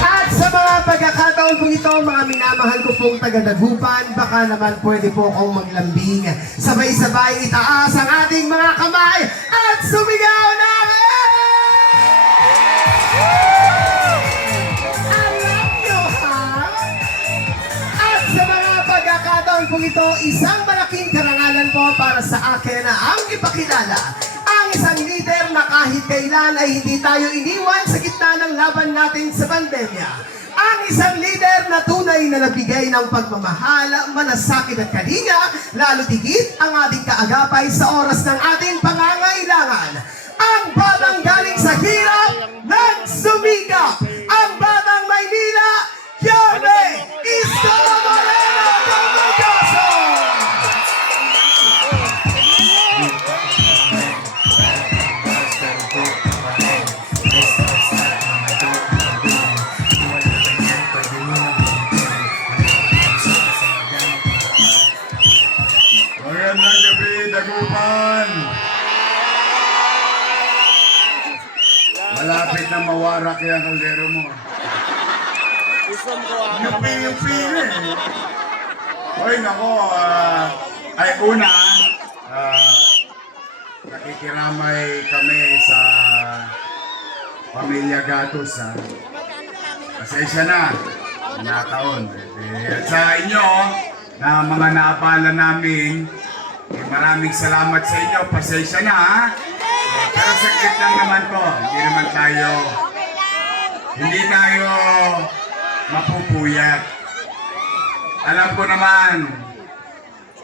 At sa mga pagkakataon po ito, mga minamahal ko pong taga-Dagupan, baka naman pwede po akong maglambing. Sabay-sabay itaas ang ating mga kamay at sumigaw namin! Alam nyo ha? At sa mga pagkakataon po ito, isang malaking karangalan po para sa akin na ang ipakilala ang isang leader na kahit kailan ay hindi tayo iniwan sa gitna ng laban natin sa pandemya. Ang isang leader na tunay na nagbigay ng pagmamahal, malasakit at kalinga, lalo tigit ang ating kaagapay sa oras ng ating pangangailangan. Ang batang galing sa hirap, nagsumikap. Ang batang Maynila, Yorme Isko Moreno Tomogoso! Magandang gabi, Dagupan! Malapit na mawarak yung kaldero mo. Yupi eh. Hoy, nako, ay una, nakikiramay kami sa Pamilya Gatos, ha. Pasensya na, nataon. At sa inyo, na mga naabala namin, maraming salamat sa inyo. Pasensya na, ha? Pero sakit lang naman to. Hindi tayo mapupuyat. Alam ko naman,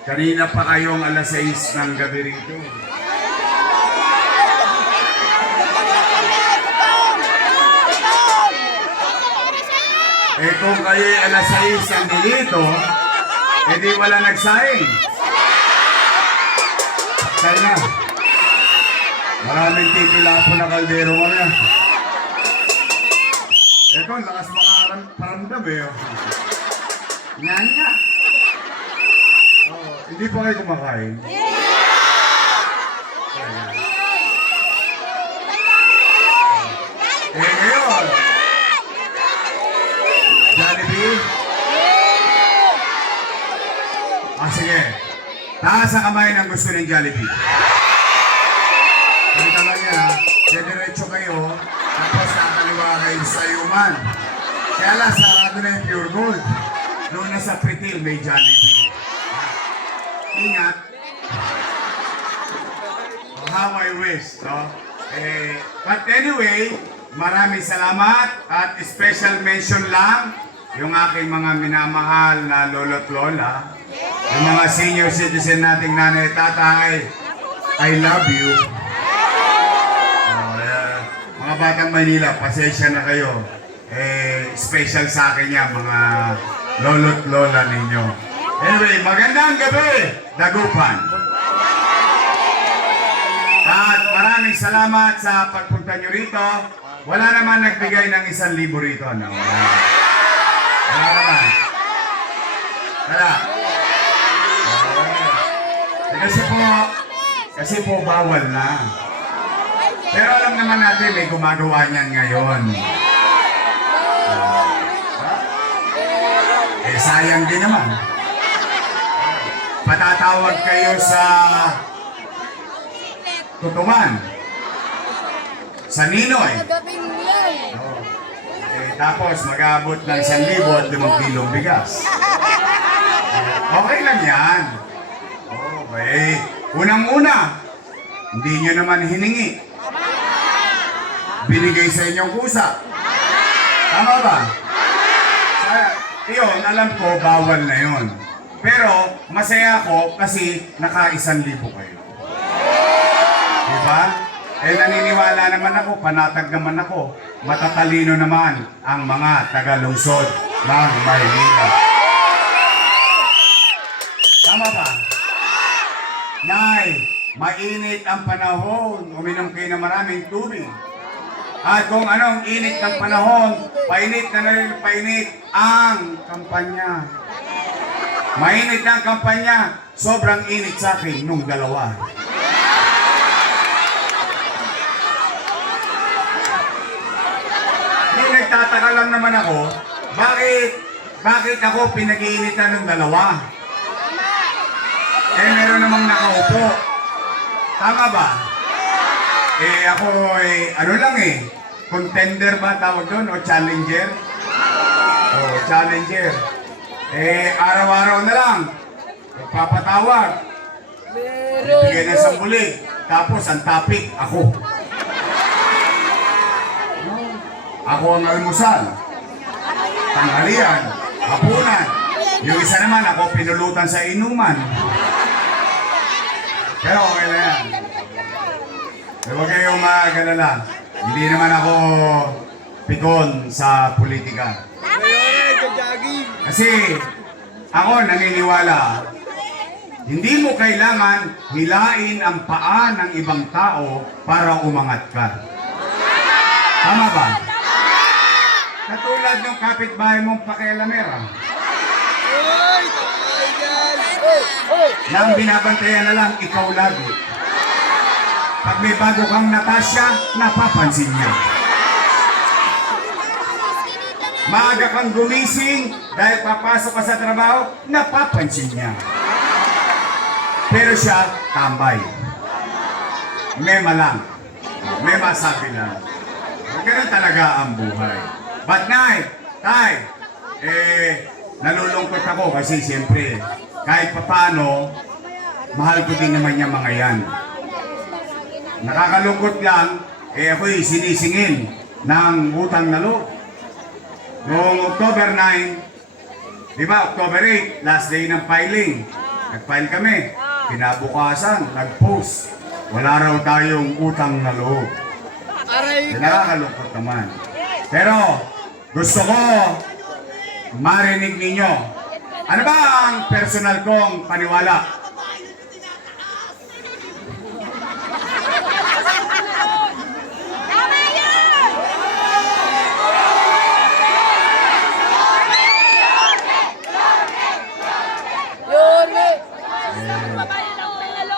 kanina pa kayong alas 6 ng gabi rito. Eh kung kayo alas 6 ang dito, edi wala nagsaing. Sa'yo na. Maraming titila po na kaldero mo na. Ito, lakas makaramdam eh. Nyanya. Oh, hindi pa kayo kumakain? Eh ngayon, Jollibee? Ah, sige. Taas ang kamay ng gusto ng Jollibee. Kita lang yan, ha? Diretso kayo, tapos nakakaliwa kayo sa Yuman. Kaya lang, sarado na yung Pure Gold. Doon na sa Pretil, may Jollibee. Ingat. How I wish, no? But anyway, maraming salamat at special mention lang yung aking mga minamahal na lolo't lola. Yung mga senior citizen nating nanay at tatay, I love you. Mga batang Manila, pasensya na kayo. Special sa akin yan, mga lolo't lola ninyo. Anyway, magandang gabi, Dagupan. At maraming salamat sa pagpunta nyo rito. Wala naman nagbigay ng 1,000 rito. No? Wala naman. Wala. Kasi po bawal na. Pero alam naman natin may gumagawa niyan ngayon. Sayang din naman. Patatawag kayo sa Tutuman. Sa Ninoy. Tapos mag-aabot ng 1,000 at 5 kilong bigas. Okay lang yan. Okay. Unang-una, hindi nyo naman hiningi. Binigay sa inyong kusa. Tama ba? Iyon, alam ko, bawal na yon. Pero, masaya ako kasi naka-1,000 kayo. Diba? Naniniwala naman ako, panatag naman ako, matatalino naman ang mga taga-lungsod ng Maynila. Tama ba? Nay, mainit ang panahon, uminom kayo ng maraming tubig. At kung anong init ng panahon, painit na rin painit ang kampanya. Mainit na ang kampanya, sobrang init sa akin nung dalawa. nagtataka lang naman ako, bakit ako pinag-iinitan ng dalawa? Eh, meron namang nakaupo. Tama ba? Eh, ako ano lang contender ba tawag doon o challenger? Oh, challenger. Eh, araw-araw na lang. Magpapatawag. Bibigay ng sambulig. Tapos, ang topic, ako. Ako ang almusal. Tanghalian. Hapunan. Yung isa naman, ako pinulutan sa inuman. Pero okay na yan. Huwag kayong mag-alala. Hindi naman ako pikon sa politika. Kasi ako naniniwala, hindi mo kailangan hilain ang paa ng ibang tao para umangat ka. Tama ba? Katulad ng kapitbahay mong pakialamera. Nang binabantayan na lang, ikaw lagi. Pag may bago kang Natasha, napapansin niya. Maaga kang gumising dahil papasok ka sa trabaho, napapansin niya. Pero siya, tambay. Mema lang. May masabi lang. Ganun talaga ang buhay. But Tay, nalulungkot ako kasi siyempre, kahit papano, mahal ko din naman yung mga yan. Nakakalungkot lang, ako'y sinisingin ng utang na loob. Noong October 9, di ba, October 8, last day ng filing. Nag-file kami. Kinabukasan, nag-post. Wala raw tayong utang na loob. Nakakalungkot naman. Pero, gusto ko marinig ninyo. Ano ba ang personal kong paniwala?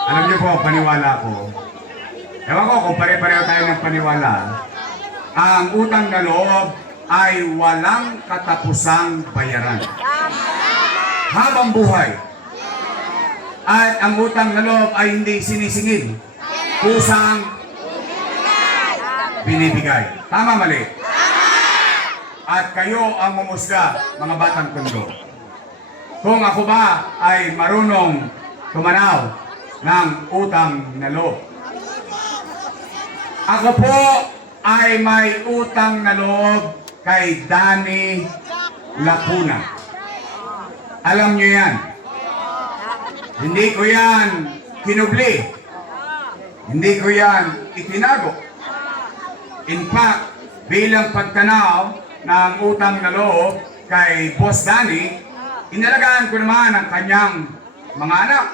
Alam niyo po, paniwala ko. Ewan ko kung pare-pareho tayo ng paniwala. Ang utang na loob ay walang katapusang bayaran. Habang buhay. At ang utang na loob ay hindi sinisingil. Kusang binibigay. Tama, mali? At kayo ang mumusga, mga batang tondo. Kung ako ba ay marunong tumanaw ng utang na loob. Ako po ay may utang na loob kay Danny Lacuna. Alam niyo yan. Hindi ko yan kinubli. Hindi ko yan itinago. In fact, bilang pagtanaw ng utang na loob kay Boss Danny, inalagaan ko naman ang kanyang mga anak.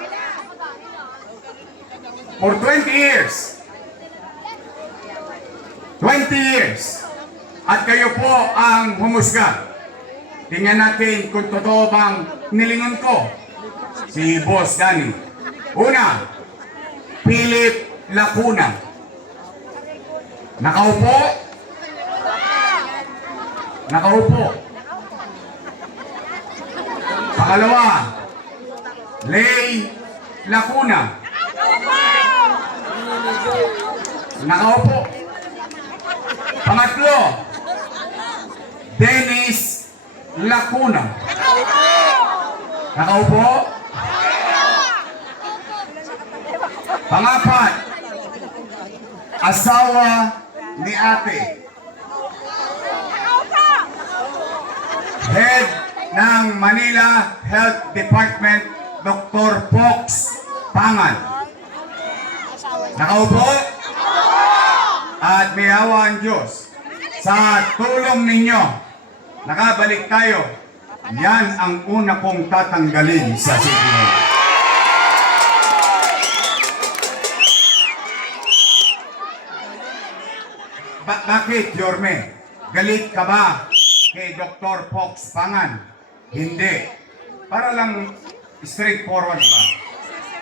For 20 years. 20 years. At kayo po ang humusga. Tingnan natin kung totoo bang nilingon ko si Boss Danny. Una, Philip Lacuna. Nakaupo. Nakaupo. Pangalawa, Lay Lacuna. Nakaupo. Pangatlo, Dennis Lacuna. Nakaupo. Pangapat, asawa ni ate. Head ng Manila Health Department, Dr. Fox Pangan. Nakaupo? At may awa ang Diyos. Sa tulong ninyo, nakabalik tayo. Yan ang una kong tatanggalin sa City Hall. Bakit, Yorme? Galit ka ba kay Dr. Fox Pangan? Hindi. Para lang straightforward ba?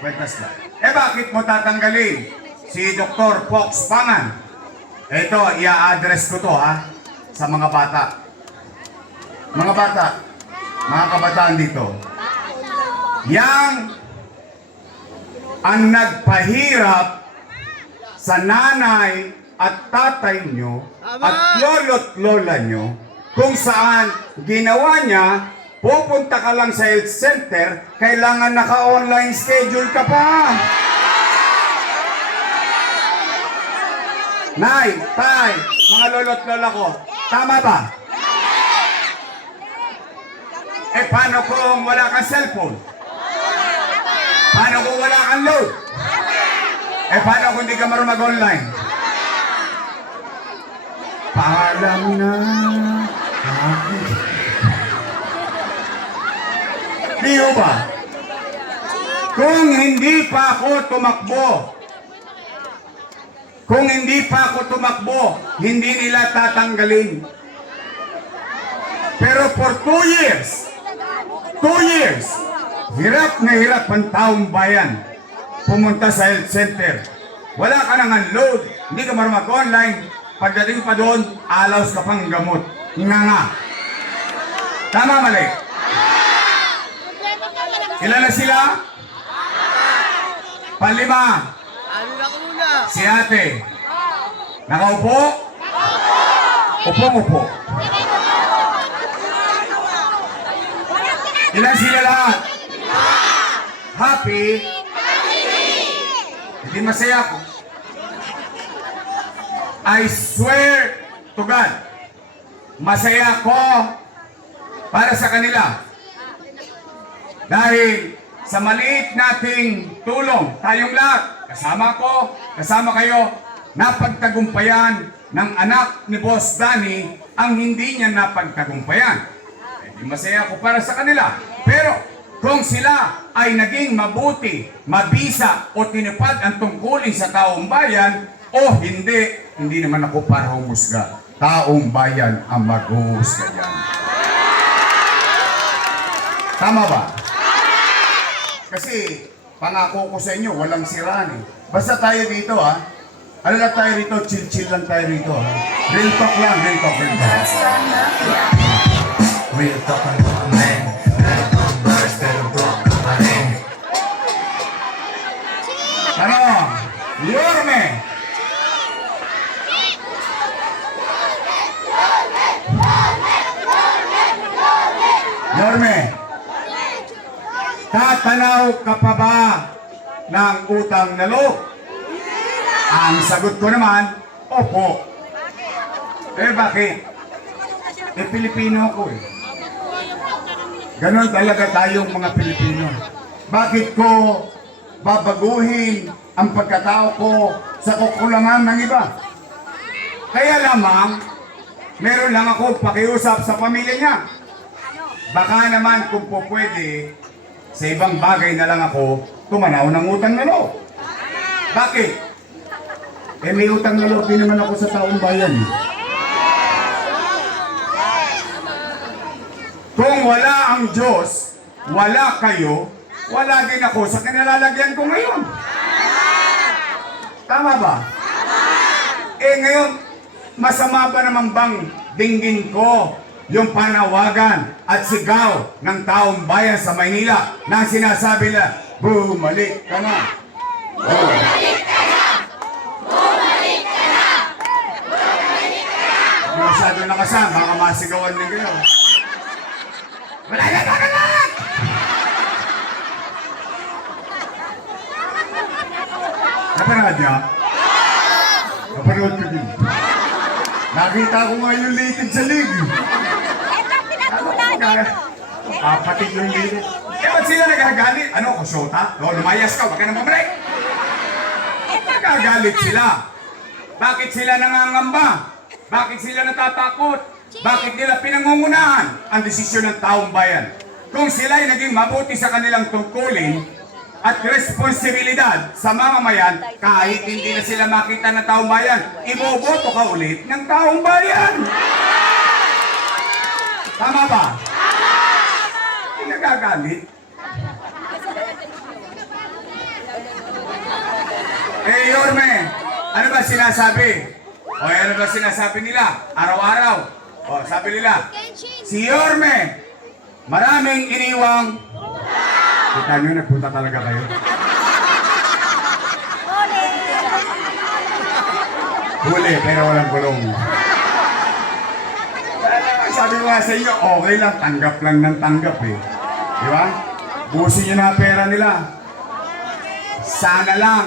Kwentas ba? Bakit mo tatanggalin si Dr. Fox Pangan? Ito, i-address ko to ha. sa mga bata. Mga bata, mga kabataan dito. Yang ang nagpahirap sa nanay at tatay nyo at lolo't lola nyo kung saan ginawa niya, pupunta ka lang sa health center, kailangan naka-online schedule ka pa. Nay, tay, mga lolo't lola ko, tama ba? Eh, paano kung wala kang cellphone? Paano kung wala kang load? Eh, paano kung hindi ka marunong mag-online? Paalam na ako. Di ba? Kung hindi pa ako tumakbo, hindi nila tatanggalin. Pero for 2 years, hirap na hirap ang taong bayan pumunta sa health center. Wala ka nang unload, hindi ka marunong mag-online. Pagdating pa doon, alaws ka pang gamot. Nga. Tama, mali? Ilan na sila? Panlima. Si ate. Nakaupo? Upo. Ilan sila lahat? Happy? Hindi masaya ako. I swear to God, masaya ako para sa kanila. Dahil sa maliit nating tulong, tayong lahat, kasama ko, kasama kayo, napagtagumpayan ng anak ni Boss Danny ang hindi niya napagtagumpayan. Hindi masaya ako para sa kanila. Pero kung sila ay naging mabuti, mabisa o tinupad ang tungkulin sa taong bayan o hindi naman ako para humusga. Taong bayan ang maghuhusga yan. Tama ba? Kasi pangako ko sa inyo, walang siraan eh. Basta tayo dito ha. Ano lang tayo rito, chill lang tayo rito ha. Real talk lang, real talk. Real talk ang comment. Meron pang bars pero broke pa rin. Ano? Yorme! Yorme! Tatanaw ka pa ba ng utang na loob? Ang sagot ko naman, opo. Eh bakit? Eh Pilipino ako eh. Ganon talaga tayong mga Pilipino. Bakit ko babaguhin ang pagkatao ko sa kukulangan ng iba? Kaya lamang, meron lang ako pakiusap sa pamilya niya. Baka naman kung po pwede, sa ibang bagay na lang ako tumanaw ng utang na loob. Bakit? Eh may utang na loob din naman ako sa taong bayan. Kung wala ang Diyos, wala kayo, wala din ako sa kinalalagyan ko ngayon. Tama ba? Eh ngayon, masama ba naman bang dinggin ko yung panawagan at sigaw ng taong bayan sa Maynila na sinasabi na, bumalik ka na. Bumalik ka na! Bumalik ka na! Bumalik ka na! Hindi masyado nakasama, baka masigawan din kayo. Wala na lahat! Napanood niya? Napanood ko din. Nakita ko nga yung litid sa league. Papatid yung litid. Eh, ba't sila nagagalit? Ano, kusyota? O, lumayas ka, wag ka nang bumalik. Nagagalit sila. Bakit sila nangangamba? Bakit sila natatakot? Bakit nila pinangungunahan ang desisyon ng taong bayan? Kung sila ay naging mabuti sa kanilang tungkulin at responsibilidad sa mamamayan, kahit hindi na sila makita ng taong bayan, iboboto ka ulit ng taong bayan. Tama ba? Hindi nagagalit. Eh, Yorme, ano ba sinasabi? O ano ba sinasabi nila? Araw-araw, O, sabi nila, si Yorme, maraming iniwang... Kita nyo, nagpunta talaga kayo. Huli, pero walang gulong. Sabi ko nga sa inyo, okay lang, tanggap lang ng tanggap eh. Di ba? Busin nyo na ang pera nila. Sana lang.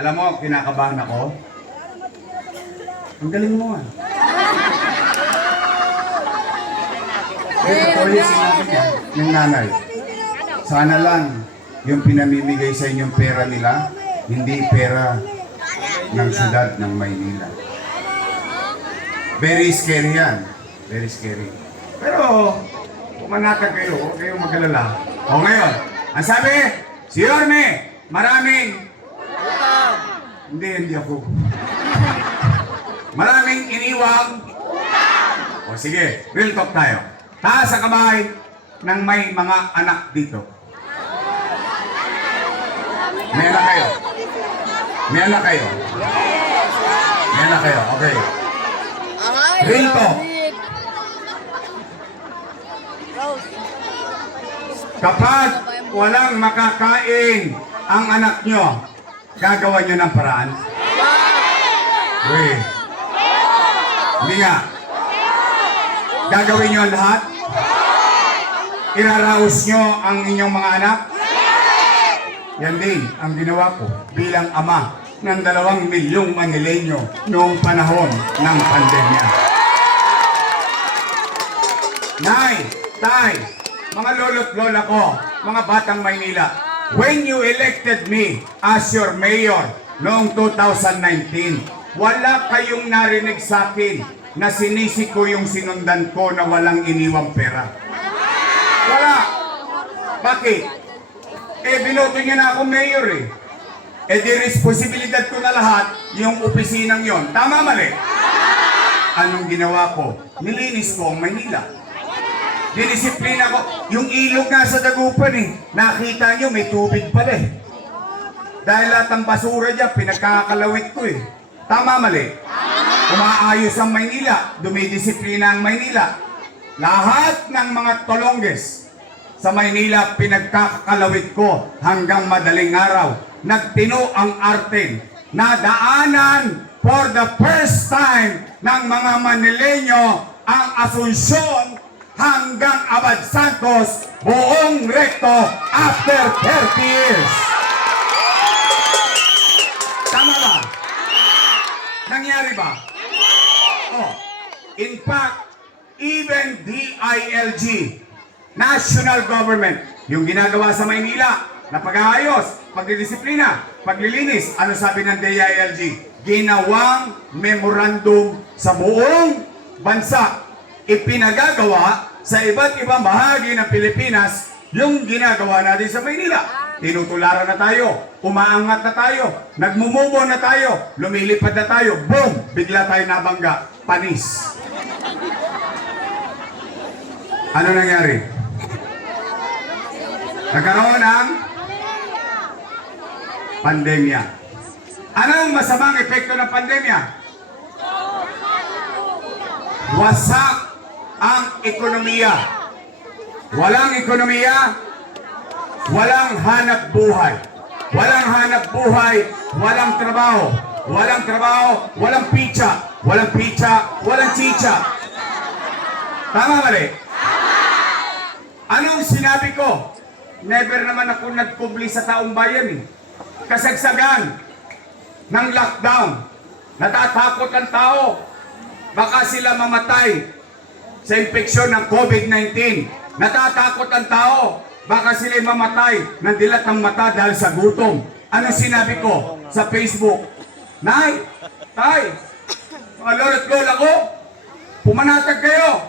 Alam mo, kinakabahan ako. Ang galing mo ah. Ito yung sinabi niya, yung nanay. Sana lang, yung pinamimigay sa inyong pera nila, hindi pera ng syudad ng Maynila. Very scary yan. Very scary. Pero, pumanatag kayo, huwag kayong mag-alala. O ngayon, ang sabi, si Yorme, maraming... Hindi ako. Maraming iniwang... O sige, real talk tayo. Taas ang kamay ng may mga anak dito. May anak kayo? May anak kayo? May anak kayo, okay. Real talk. Kapag walang makakain ang anak nyo, gagawa nyo ng paraan? Uy. Hindi nga. Gagawin nyo ang lahat? Iraraos nyo ang inyong mga anak? Yan din ang ginawa ko bilang ama ng 2 milyong Manileño noong panahon ng pandemya. Nay, tay, mga lolo't lola ko, mga batang Maynila, when you elected me as your mayor noong 2019, wala kayong narinig sa akin na sinisi ko yung sinundan ko na walang iniwang pera. Wala. Bakit? Binoto niya na ako mayor eh. Di responsibilidad ko na lahat yung opisinang yon. Tama, mali? Anong ginawa ko? Nilinis ko ang Maynila. Dinisiplina ko. Yung ilog nga sa Dagupan eh. Nakita nyo, may tubig pala eh. Dahil lahat ng basura dyan, pinagkakalawit ko eh. Tama, mali? Umaayos ang Maynila. Dumidisiplina ang Maynila. Lahat ng mga tolongges sa Maynila, pinagkakalawit ko hanggang madaling araw. Nagtino ang arte na daanan for the first time ng mga Manileño ang Asunsyon hanggang Abad Santos buong rekto after 30 years. Tama ba? Nangyari ba? Oh. In fact, even DILG, national government, yung ginagawa sa Maynila, na pag-aayos, pagdidisiplina, paglilinis, ano sabi ng DILG? Ginawang memorandum sa buong bansa. Ipinagagawa sa iba't ibang bahagi ng Pilipinas yung ginagawa natin sa Maynila. Tinutularan na tayo, umaangat na tayo, nagmumubo na tayo, lumilipad na tayo, boom! Bigla tayo nabangga, panis. Ano nangyari? Nagkaroon ng pandemya. Anong masamang epekto ng pandemya? Wasak ang ekonomiya. Walang ekonomiya, walang hanap buhay. Walang hanap buhay, walang trabaho. Walang trabaho, walang pizza. Walang pizza, walang chicha. Tama mali? Anong sinabi ko? Never naman ako nagkubli sa taong bayan eh. Kasagsagan ng lockdown. Natatakot ang tao. Baka sila mamatay sa infeksyon ng COVID-19. Natatakot ang tao. Baka sila mamatay ng dilat ng mata dahil sa gutom. Ano sinabi ko sa Facebook? Nay, tay, mga lolo't lola ko, pumanatag kayo,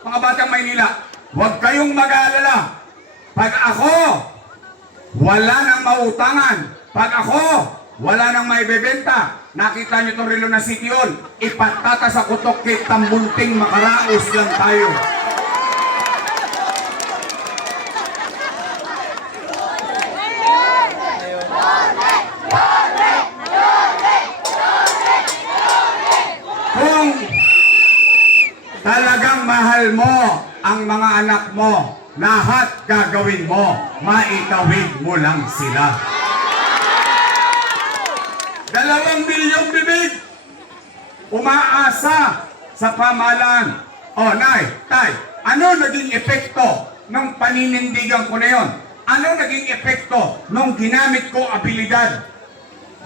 mga batang Maynila. Huwag kayong mag-aalala. Pag ako, wala nang mautangan. Pag ako, wala nang maibebenta. Nakita nyo itong relo na City Hall. Ipatata sa kutok kay tambunting makaraos lang tayo. Hanggang mahal mo ang mga anak mo, lahat gagawin mo, maitawid mo lang sila. 2 milyong bibig umaasa sa pamahalaan. O, Nay, Tay, ano naging epekto ng paninindigan ko na yon? Ano naging epekto nung ginamit ko abilidad?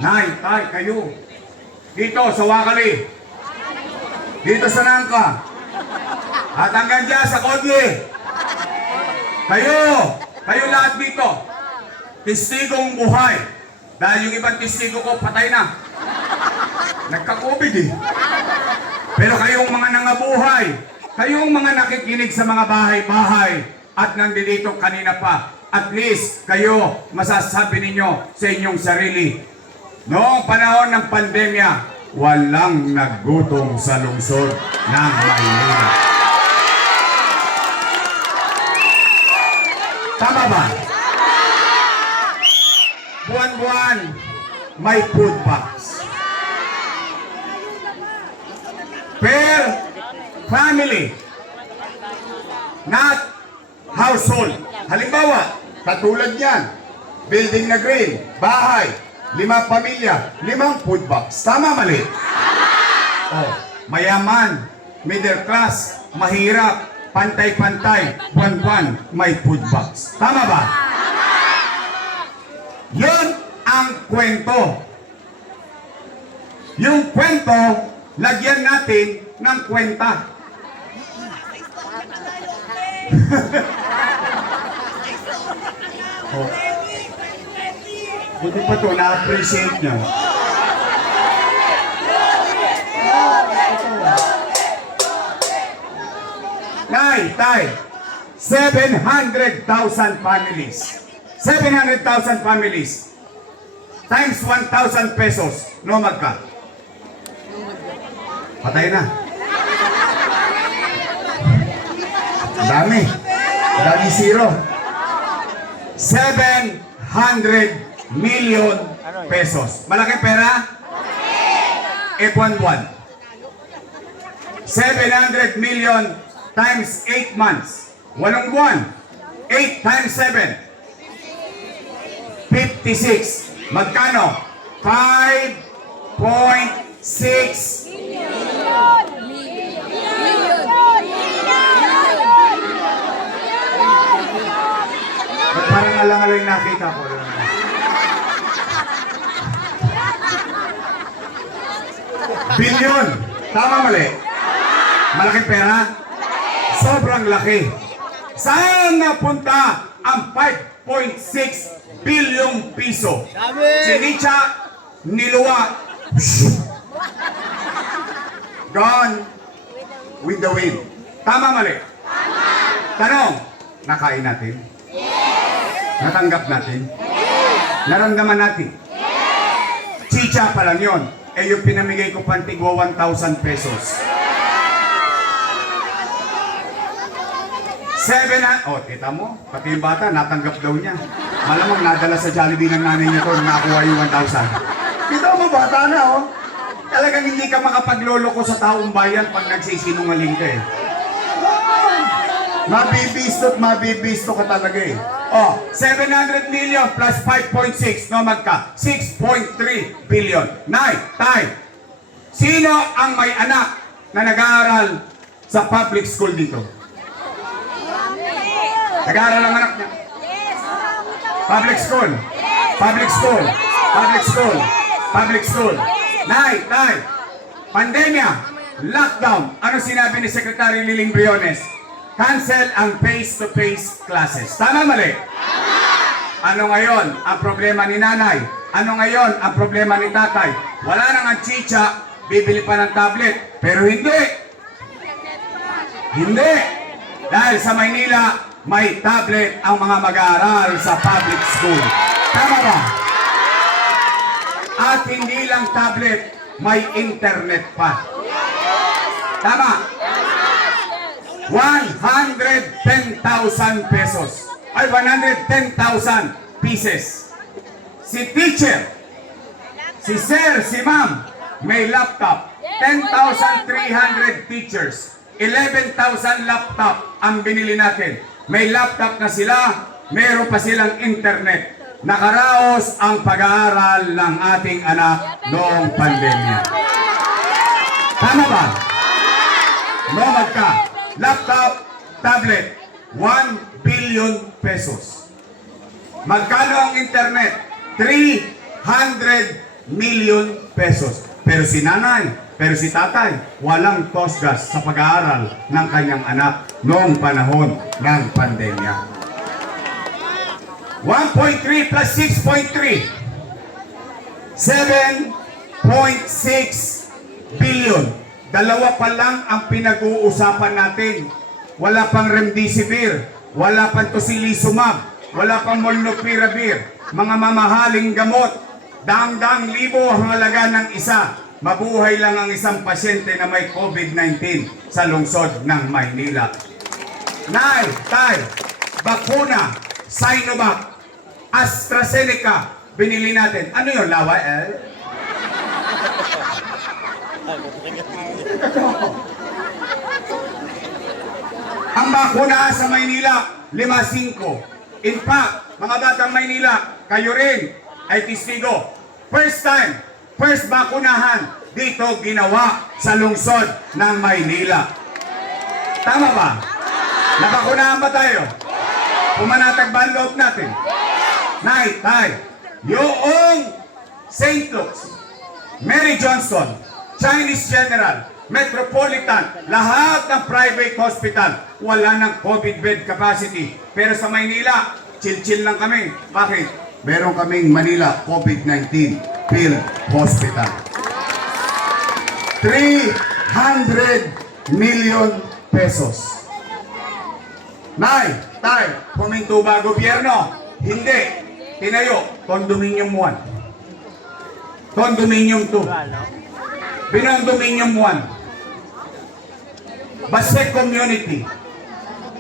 Nay, Tay, kayo, dito sa Wakali, dito sa Nangka, at hanggang dyan sa Kodli, kayo lahat dito, testigong buhay. Dahil yung ibang testigo ko, patay na. Nagka-COVID eh. Pero kayong mga nangabuhay, kayong mga nakikinig sa mga bahay-bahay, at nandito kanina pa, at least kayo masasabi ninyo sa inyong sarili, noong panahon ng pandemya, walang naggutom sa lungsod ng Maynila. Tama ba? Buwan-buwan, may food box. Per family, not household. Halimbawa, katulad yan, building na green, bahay, 5 pamilya, 5 food box. Tama, mali? Oh, mayaman, middle class, mahirap, pantay-pantay, buwan-buwan, may food box. Tama ba? Yun ang kwento. Yung kwento, lagyan natin ng kwenta. Oh. Buti pa ito, na-appreciate niya. Nay, Tay, 700,000 families. 700,000 families times 1,000 pesos. No magka. Patay na. Dami. Dami zero. 700 million pesos. Malaki pera? F11. 700 million times 8 months. 8 buwan. 8 times 7. 56. Magkano? 5.6. Parang alang-alang nakita ko. Billion. Tama, mali? Malaking pera? Sobrang laki. Saan napunta ang 5.6 bilyong piso? Sinicha, niluwa. Gone with the wind. Tama, mali? Tanong, nakain natin? Natanggap natin? Naramdaman natin? Chicha pa lang yun. Eh yung pinamigay ko pantigwa 1,000 pesos. 700. Oh, kita mo? Pati yung bata, natanggap daw niya. Malamang nadala sa Jollibee ng nanay niya to, nakuha yung 1,000. Kita mo, bata na, oh. Talagang hindi ka makapagloloko sa taong bayan pag nagsisinungaling ka eh. Mabibisto ka talaga eh. Oh, 700 million plus 5.6, no magka, 6.3 billion. Nay, Tay, sino ang may anak na nag-aaral sa public school dito? Nag-aaral ang anak niya? Public school. Public school. Public school. Public school. Nay, Tay, pandemya, lockdown. Ano sinabi ni Secretary Liling Briones? Cancel ang face-to-face classes. Tama, mali? Ano ngayon ang problema ni nanay? Ano ngayon ang problema ni tatay? Wala nang ang chicha, bibili pa ng tablet. Pero hindi. Hindi. Dahil sa Maynila, may tablet ang mga mag-aaral sa public school. Tama ba? At hindi lang tablet, may internet pa. Tama? 110,000 pesos. Ay, 110,000 pieces. Si teacher, si sir, si ma'am, may laptop. 10,300 teachers. 11,000 laptop ang binili natin. May laptop na sila, meron pa silang internet. Nakaraos ang pag-aaral ng ating anak noong pandemya. Tama ba? Nomad ka. Laptop, tablet, 1 billion pesos. Magkano ang internet? 300 million pesos. Pero si nanay, pero si tatay, walang tosgas sa pag-aaral ng kanyang anak noong panahon ng pandemya. 1.3 plus 6.3. 7.6 billion. Dalawa pa lang ang pinag-uusapan natin. Wala pang remdesivir, wala pang tocilizumab, wala pang molnupiravir, mga mamahaling gamot. Daang-daang libo ang halaga ng isa. Mabuhay lang ang isang pasyente na may COVID-19 sa lungsod ng Maynila. Nay, tay, bakuna, Sinovac, AstraZeneca, binili natin. Ano yun, lawa? Ang bakuna sa Maynila, 5-5. In fact, mga batang Maynila, kayo rin ay testigo. First time, first bakunahan dito ginawa sa lungsod ng Maynila. Tama ba? Nabakunahan ba tayo? Pumanatag ba ang loob natin? Nay, tay, yung St. Luke's, Mary Johnson, Chinese General, Metropolitan, lahat ng private hospital, wala ng COVID bed capacity. Pero sa Maynila, chill-chill lang kami. Bakit? Meron kaming Manila COVID-19 Field Hospital. 300 million pesos. Nay, tay, huminto ba gobyerno? Hindi. Tinayo, Condominium 1. Condominium 2. Pinondominium 1. Basek Community.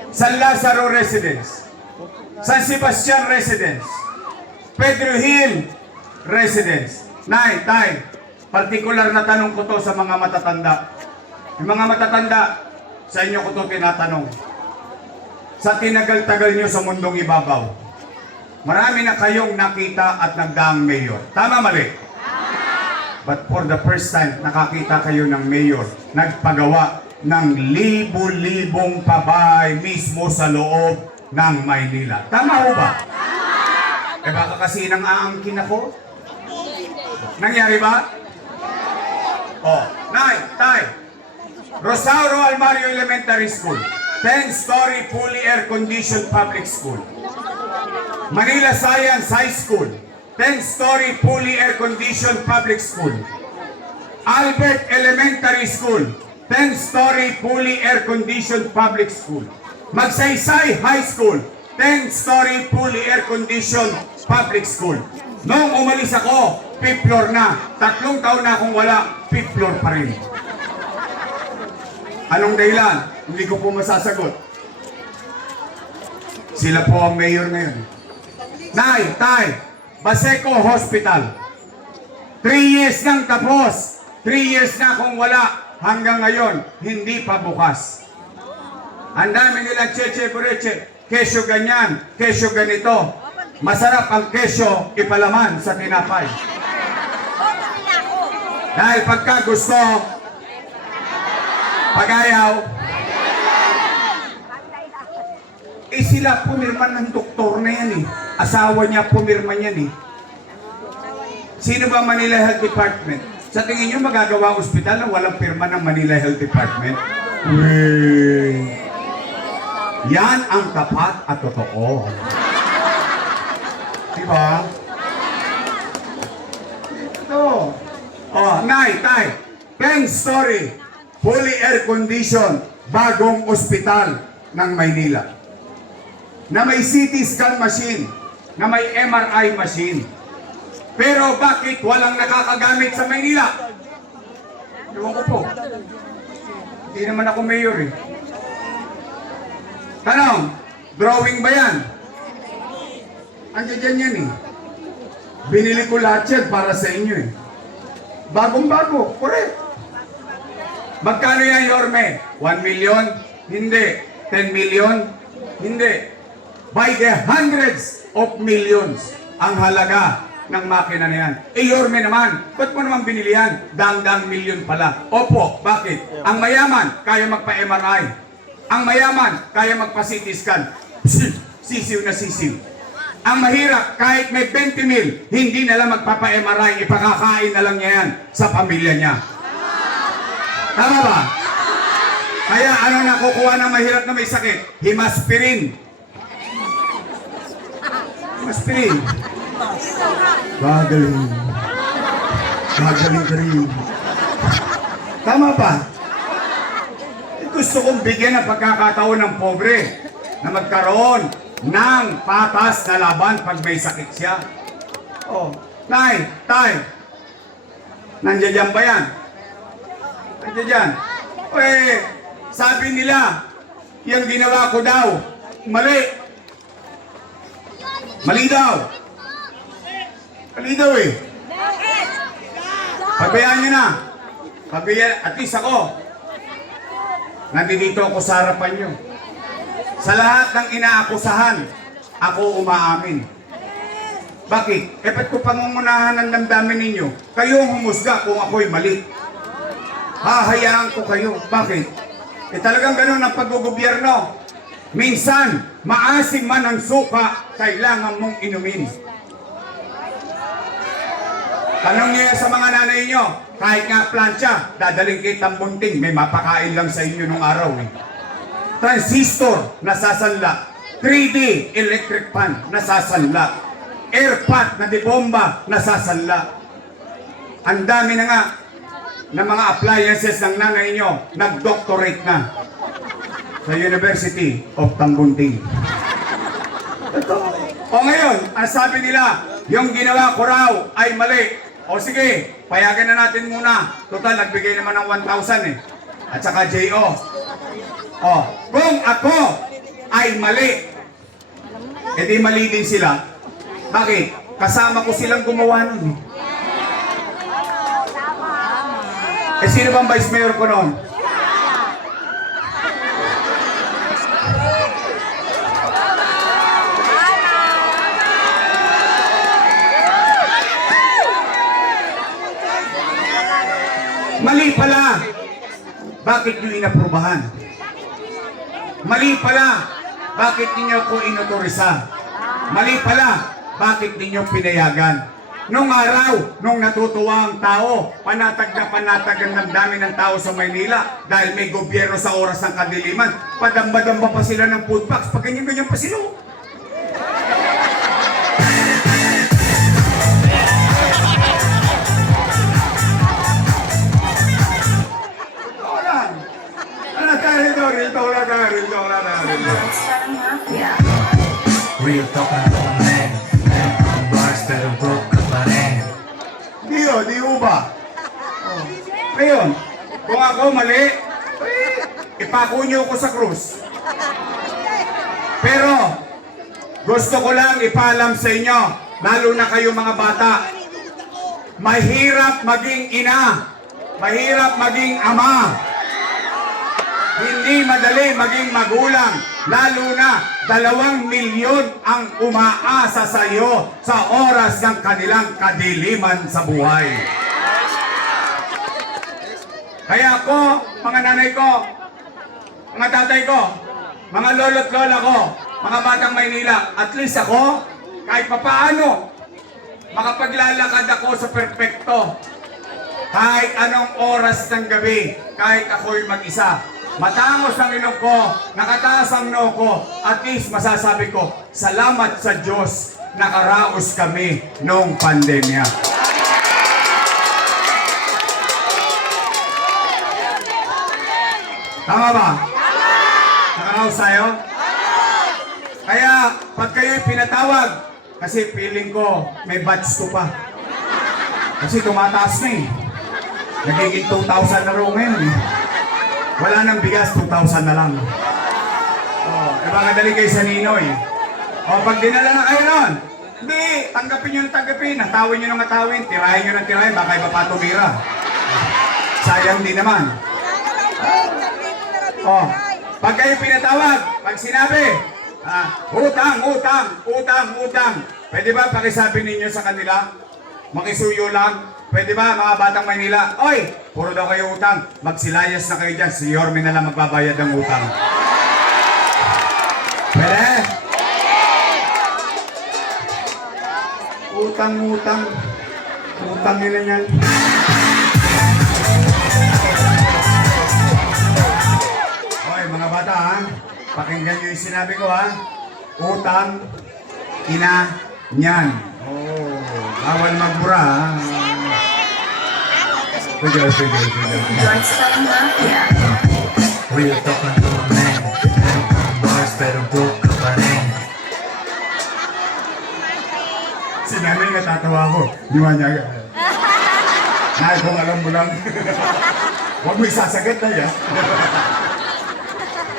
San Lazaro Residence. San Sebastian Residence. Pedro Hill Residence. Nay, tay, partikular na tanong ko to sa mga matatanda. Yung mga matatanda, sa inyo ko to tinatanong. Sa tinagal-tagal nyo sa mundong ibabaw, marami na kayong nakita at nagdaang mayor. Tama, mali? But for the first time, nakakita kayo ng mayor, nagpagawa ng libo-libong pabahay mismo sa loob ng Maynila. Tama ho ba? Eh baka kasi nang aangkin ako? Nangyari ba? Oh, nay, tay. Rosauro Almario Elementary School, 10-story fully air-conditioned public school. Manila Science High School, 10-story fully air-conditioned public school. Albert Elementary School, 10-story fully air-conditioned public school. Magsaysay High School, 10-story fully air-conditioned public school. Noong umalis ako, 5th floor na. 3 taon na akong wala, 5th floor pa rin. Anong dahilan? Hindi ko po masasagot. Sila po ang mayor ngayon. Nay, tay, Baseco Hospital. 3 years nang tapos. 3 years na kung wala. Hanggang ngayon, hindi pa bukas. Ang dami nilang cheche bureche. Kesyo ganyan, kesyo ganito. Masarap ang kesyo ipalaman sa tinapay. Dahil pagka gusto, pag-ayaw, sila pumirma ng doktor na yan eh. Asawa niya pumirma niyan eh. Sino ba Manila Health Department? Sa tingin niyo magagawa ospital na walang pirma ng Manila Health Department? Wait. Yan ang tapat at totoo. Diba? Ito. Oh, nay, tay. 10-story, fully air-conditioned, bagong ospital ng Maynila. Na may CT scan machine, na may MRI machine. Pero bakit walang nakakagamit sa Maynila? Ewan ko po. Hindi naman ako mayor eh. Tanong, drawing ba yan? Andiyan dyan yan eh. Binili ko lahat yan para sa inyo eh. Bagong-bago, correct. Magkano yan, Yorme? 1 million? Hindi. 10 million? Hindi. By the hundreds of millions ang halaga ng makina na yan. Eh, Yorme naman, ba't mo naman binili yan? Dang-dang milyon pala. Opo, bakit? Ang mayaman, kaya magpa-MRI. Ang mayaman, kaya magpa-CT scan. Sisiw na sisiw. Ang mahirap, kahit may 20 mil, hindi na lang magpapa-MRI, ipakakain na lang niya yan sa pamilya niya. Tama ba? Kaya ano nakukuha ng mahirap na may sakit? Himaspirin. Himaspirin. Gagaling. Gagaling ka rin. Tama ba? Gusto kong bigyan ng pagkakataon ng pobre na magkaroon ng patas na laban pag may sakit siya. Oh, Nay, Tay, nandiyan dyan ba yan? Nandiyan dyan. Eh, sabi nila, yung ginawa ko daw, mali. Mali daw. Mali daw eh. Pabayaan nyo na. Pabayaan, at least ako. Nandito ako sa harapan nyo. Sa lahat ng inaakusahan, ako umaamin. Bakit? Eh, ba't ko pangungunahan ng damdamin ninyo? Kayo ang humusga kung ako'y mali. Hahayaan ko kayo. Bakit? Eh, talagang ganun ang paggugobyerno. Minsan, maasim man ang suka, kailangan mong inumin. Tanong niyo sa mga nanay niyo, kahit nga plancha, dadaling kay tambunting, may mapakain lang sa inyo nung araw eh. Transistor, nasasanla. 3D, electric fan, nasasanla. Airpot na dibomba, nasasanla. Ang dami na nga ng mga appliances ng nanay niyo, nag-doctorate na sa University of Tambunting. Ito. O ngayon, ang sabi nila, yung ginawa ko raw ay mali. O sige, payagan na natin muna. Total, nagbigay naman ng 1,000 eh. At saka J.O. O, kung ako ay mali, edi mali din sila. Bakit? Kasama ko silang gumawa nun. Eh, sino bang vice mayor ko noon? Mali pala. Bakit nyo inaprubahan? Mali pala. Bakit ninyo ko inutorisa? Mali pala. Bakit ninyo pinayagan? Nung araw, nung natutuwa ang tao, panatag ang damdamin ng tao sa Maynila dahil may gobyerno sa oras ng kadiliman, padamba-damba pa sila ng food packs, pag ganyan-ganyan pa sila. Real talk na noon men. Meron pang bars pero broke ka pa rin. Di ho ba? Oh. Ngayon, kung ako mali, ipako niyo ako sa krus. Pero, gusto ko lang ipaalam sa inyo, lalo na kayo mga bata, mahirap maging ina, mahirap maging ama, hindi madali maging magulang, lalo na 2 milyon ang umaasa sa iyo sa oras ng kanilang kadiliman sa buhay. Kaya ako, mga nanay ko, mga tatay ko, mga lolo't lola ko, mga batang Maynila, at least ako, kahit papaano, makapaglalakad ako sa perpekto. Kahit anong oras ng gabi, kahit ako'y mag-isa. Matangos ang ilong ko, nakataas ang noo ko, at least masasabi ko, salamat sa Diyos, nakaraos kami noong pandemya. Tama ba? Nakaraos tayo? Kaya, pag kayo'y pinatawag, kasi feeling ko, may batch ko pa. Kasi tumataas na eh. Nagiging 2,000 na rin ngayon eh. Wala nang bigas, 2,000 na lang. Oh, eh baka dali kayo sa Ninoy. O, pag dinala na kayo nun, hindi, tanggapin nyo ng tanggapin, natawin nyo ng natawin, tirahin nyo ng tirahin, baka iba pa tumira. Sayang din naman. Oh, pag kayo pinatawag, pag sinabi, utang, utang, utang, utang. Pwede ba pakisabi ninyo sa kanila? Makisuyo lang. Pwede ba mga batang Maynila? Oy, puro daw kayo utang. Magsilayas na kayo dyan. Si Yorme na lang magbabayad ng utang. Pwede? Utang, utang. Utang nila yan. Oy, mga bata ha. Pakinggan nyo yung sinabi ko ha. Utang, ina, niyan. Oh, bawal magmura ha. Sige. Real talk ang tumamen. Meron kang bars pero broke ka pa rin. Si nanay natatawa ko. Di ba niya? Nay, kung alam mo lang. Huwag mo isasagat na yan.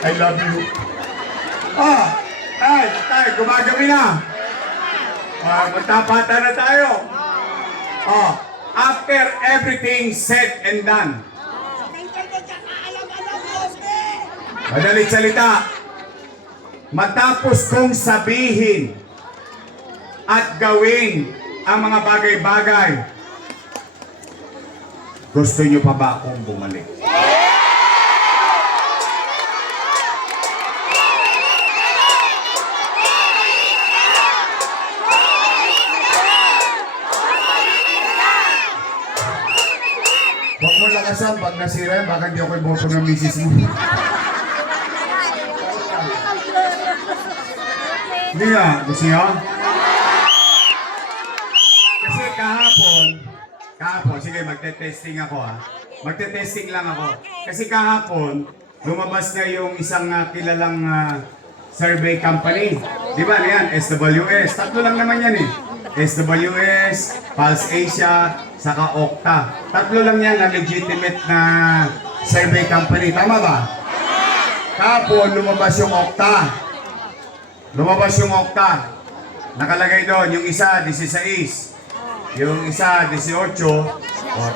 I love you. Tay, gumagabi na. Magtapatan na tayo. After everything said and done. Madaling salita. Matapos kong sabihin at gawin ang mga bagay-bagay, gusto niyo pa ba akong bumalik? Huwag mo lakasan pag nasira yan, baka hindi ako iboto ng misis mo. Hindi nga, gusto niyo? Kasi kahapon, sige magte-testing ako ha. Magte-testing lang ako. Kasi kahapon, lumabas na yung isang kilalang survey company. Di ba, ano yan? SWS. Tatlo lang naman yan eh. SWS, Pulse Asia, saka Okta. Tatlo lang yan na legitimate na survey company. Tama ba? Kahapon, lumabas yung Okta. Nakalagay doon, yung isa, 16. Yung isa, 18.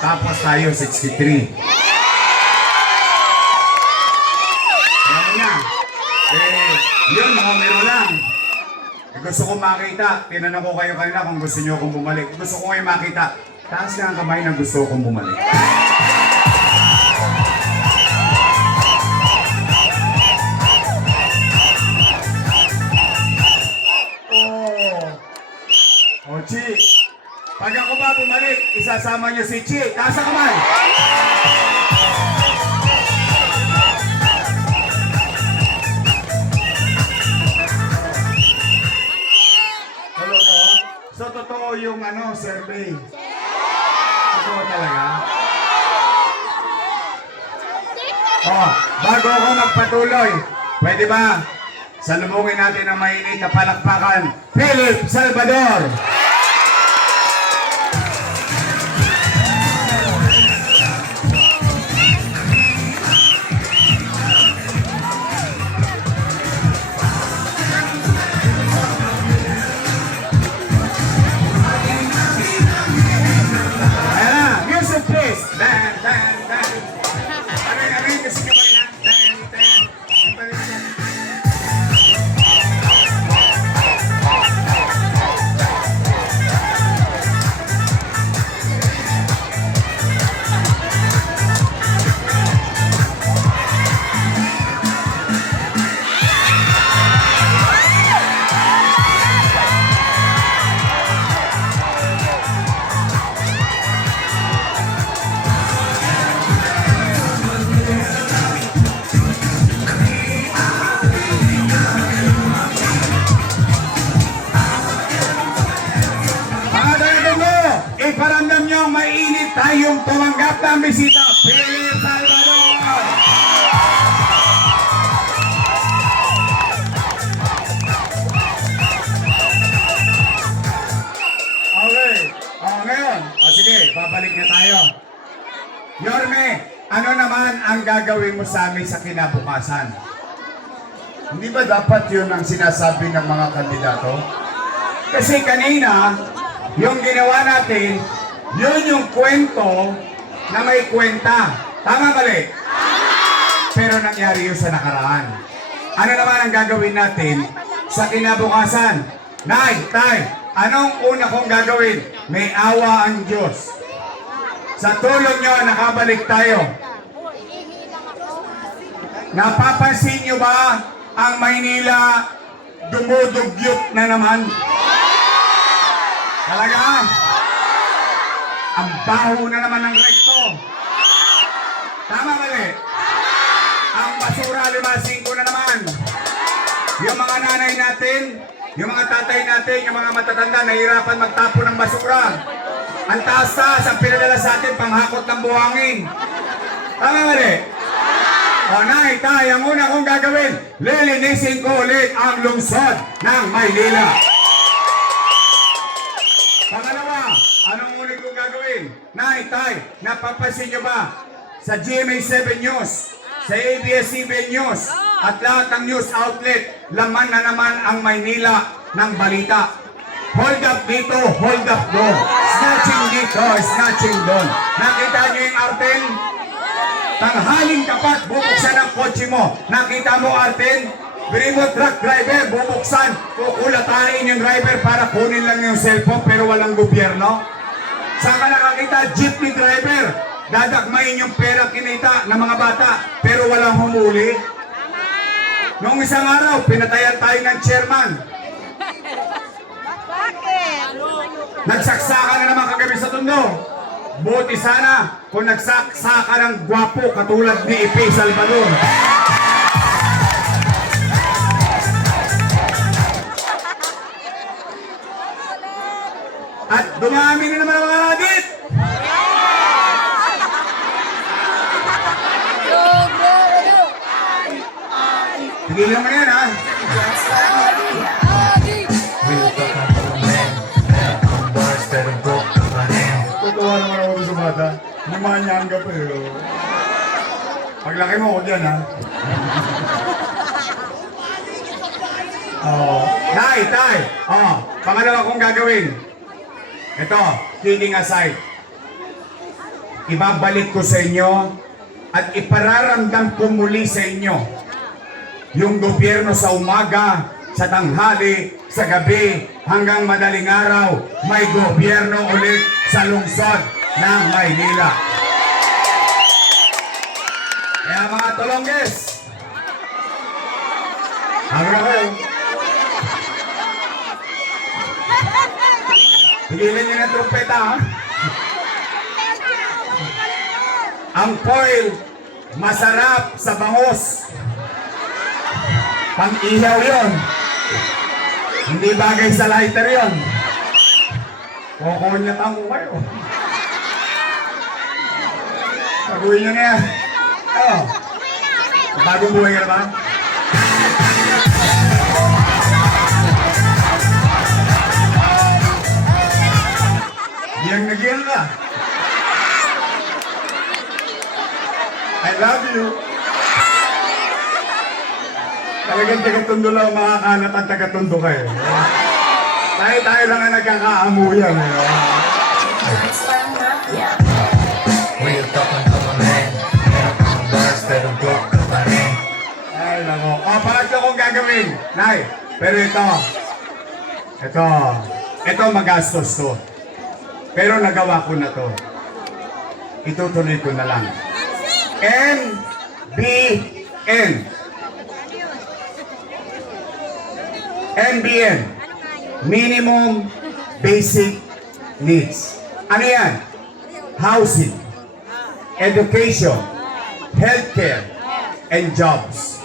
Tapos tayo, 63. Alam mo na. Yun, numero lang. Gusto ko makita. Tinanong ko kayo kanina kung gusto nyo akong bumalik. Gusto ko kayo makita. Taas na ang kamay na gusto akong bumalik. Chi, pag ako ba bumalik, isasama niyo si Chi. Taas ang kamay. So, totoo yung survey. Totoo talaga. Bago ako magpatuloy, pwede ba salubungin natin ang mainit na palakpakan, Philip Salvador. Iparamdam nyo, mainit tayong tumanggap ng bisita, Philip Salvador! Okay. Ngayon. Sige, babalik na tayo. Yorme, ano naman ang gagawin mo sa amin sa kinabukasan? Hindi ba dapat yun ang sinasabi ng mga kandidato? Kasi kanina, yung ginawa natin, yun yung kwento na may kwenta. Tama mali? pero nangyari yun sa nakaraan. Ano naman ang gagawin natin sa kinabukasan? Nay, tay, anong una kong gagawin? May awa ang Diyos. Sa tulong nyo, nakabalik tayo. Napapansin nyo ba ang Maynila dumudugyot na naman? Talaga? Ang baho na naman ng rekto. Tama mali? Ang basura 5-5 na naman. Yung mga nanay natin, yung mga tatay natin, yung mga matatanda, nahihirapan magtapon ng basura. Ang taas-taas ang pinadala sa atin, panghakot ng buhangin. Tama mali? O nay, tay, ang una kong gagawin, lilinisin ko ulit ang lungsod ng Maynila. Pangalawa, anong ulit kong gagawin? Nay, tay, napapansin nyo ba? Sa GMA7 News, sa ABS-CBN News, at lahat ng news outlet, laman na naman ang Maynila ng balita. Hold up dito, hold up doon. Snatching dito, snatching doon. Nakita nyo yung Arten? Tanghaling kapat, bubuksan ang kotse mo. Nakita mo, Arten? Remote truck driver, bubuksan. Kukulatain yung driver para kunin lang yung cellphone pero walang gobyerno. Saan ka nakakita? Jeepney driver. Dadakmain yung pera kinita ng mga bata pero walang humuli. Noong isang araw, pinatayan tayo ng chairman. Nagsaksakan na naman kagabi sa Tondo. Buti sana kung nagsaka ng gwapo katulad ni Ipe Salvador. At dumami na naman ang mga audit. Tigilan mo na yan, ha? Real talk ang man. Meron kang bars pero broke ka pa rin. Totoo naman ako sa bata. Namanyanga pa eh. Paglaki mo ako dyan, ha? Nay, tay! Pangalawa kong gagawin. Ito, kidding aside. Ibabalik ko sa inyo at ipararamdam ko muli sa inyo yung gobyerno sa umaga, sa tanghali, sa gabi, hanggang madaling araw, may gobyerno ulit sa lungsod ng Maynila. Kaya mga Tolongges, hanggang ako. Pigilan niyo ng trumpeta, ha? Ang foil, masarap sa bangos. Pang-ihaw yun. Hindi bagay sa lighter yun. Kokonyatan ko kayo. Paguhin nyo na yan. Bagong buhay ka na ba? Giyang na giyang ka. I love you. Talagang taga-Tondo lang makakalat at taga-Tondo kayo. Tayo lang ang nagkakaamuyan. Real talk ang man. Meron kang bars pero broke ka pa rin. Ay, nako. Pangatlo kong gagawin. Nay, pero ito magastos to. Pero nagawa ko na to. Itutuloy ko na lang. NBN. Minimum Basic Needs. Ano yan? Housing, education, healthcare, and jobs.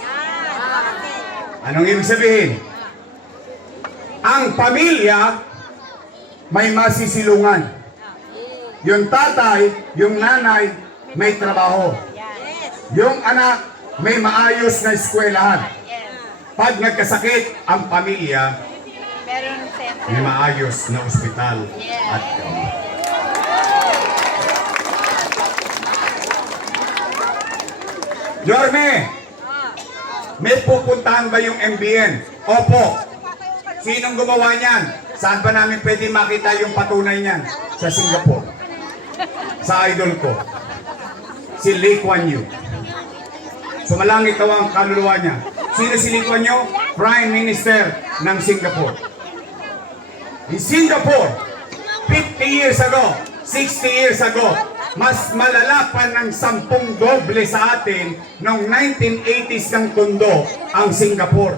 Anong ibig sabihin? Ang pamilya may masisilungan. Yung tatay, yung nanay, may trabaho. Yung anak, may maayos na eskwelahan. Pag nagkasakit ang pamilya, may maayos na ospital at gamot. Yorme, may pupuntahan ba yung MBN? Opo. Sinong gumawa niyan? Saan ba namin pwede makita yung patunay niyan? Sa Singapore. Sa idol ko. Si Lee Kuan Yew. Sumalangit daw ang kaluluwa niya. Sino si Lee Kuan Yew? Prime Minister ng Singapore. In Singapore, 50 years ago, 60 years ago, mas malala pa ng 10 doble sa atin noong 1980s ng tundo ang Singapore.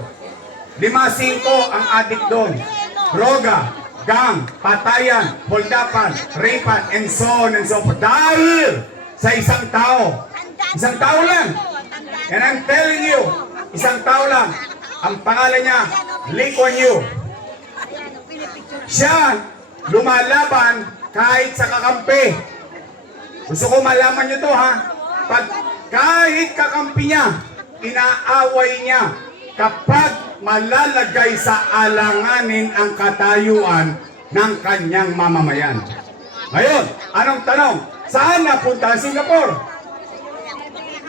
5-5 ang adik doon. Droga, gang, patayan, holdapan, rapean, and so on and so forth. Dahil sa isang tao. Isang tao lang. And I'm telling you, isang tao lang. Ang pangalan niya, Lee Kuan Yew. Siya lumalaban kahit sa kakampi. Gusto ko malaman nyo to ha. Pag kahit kakampi niya, inaaway niya kapag malalagay sa alanganin ang katayuan ng kanyang mamamayan. Ngayon, anong tanong? Saan napunta ang Singapore?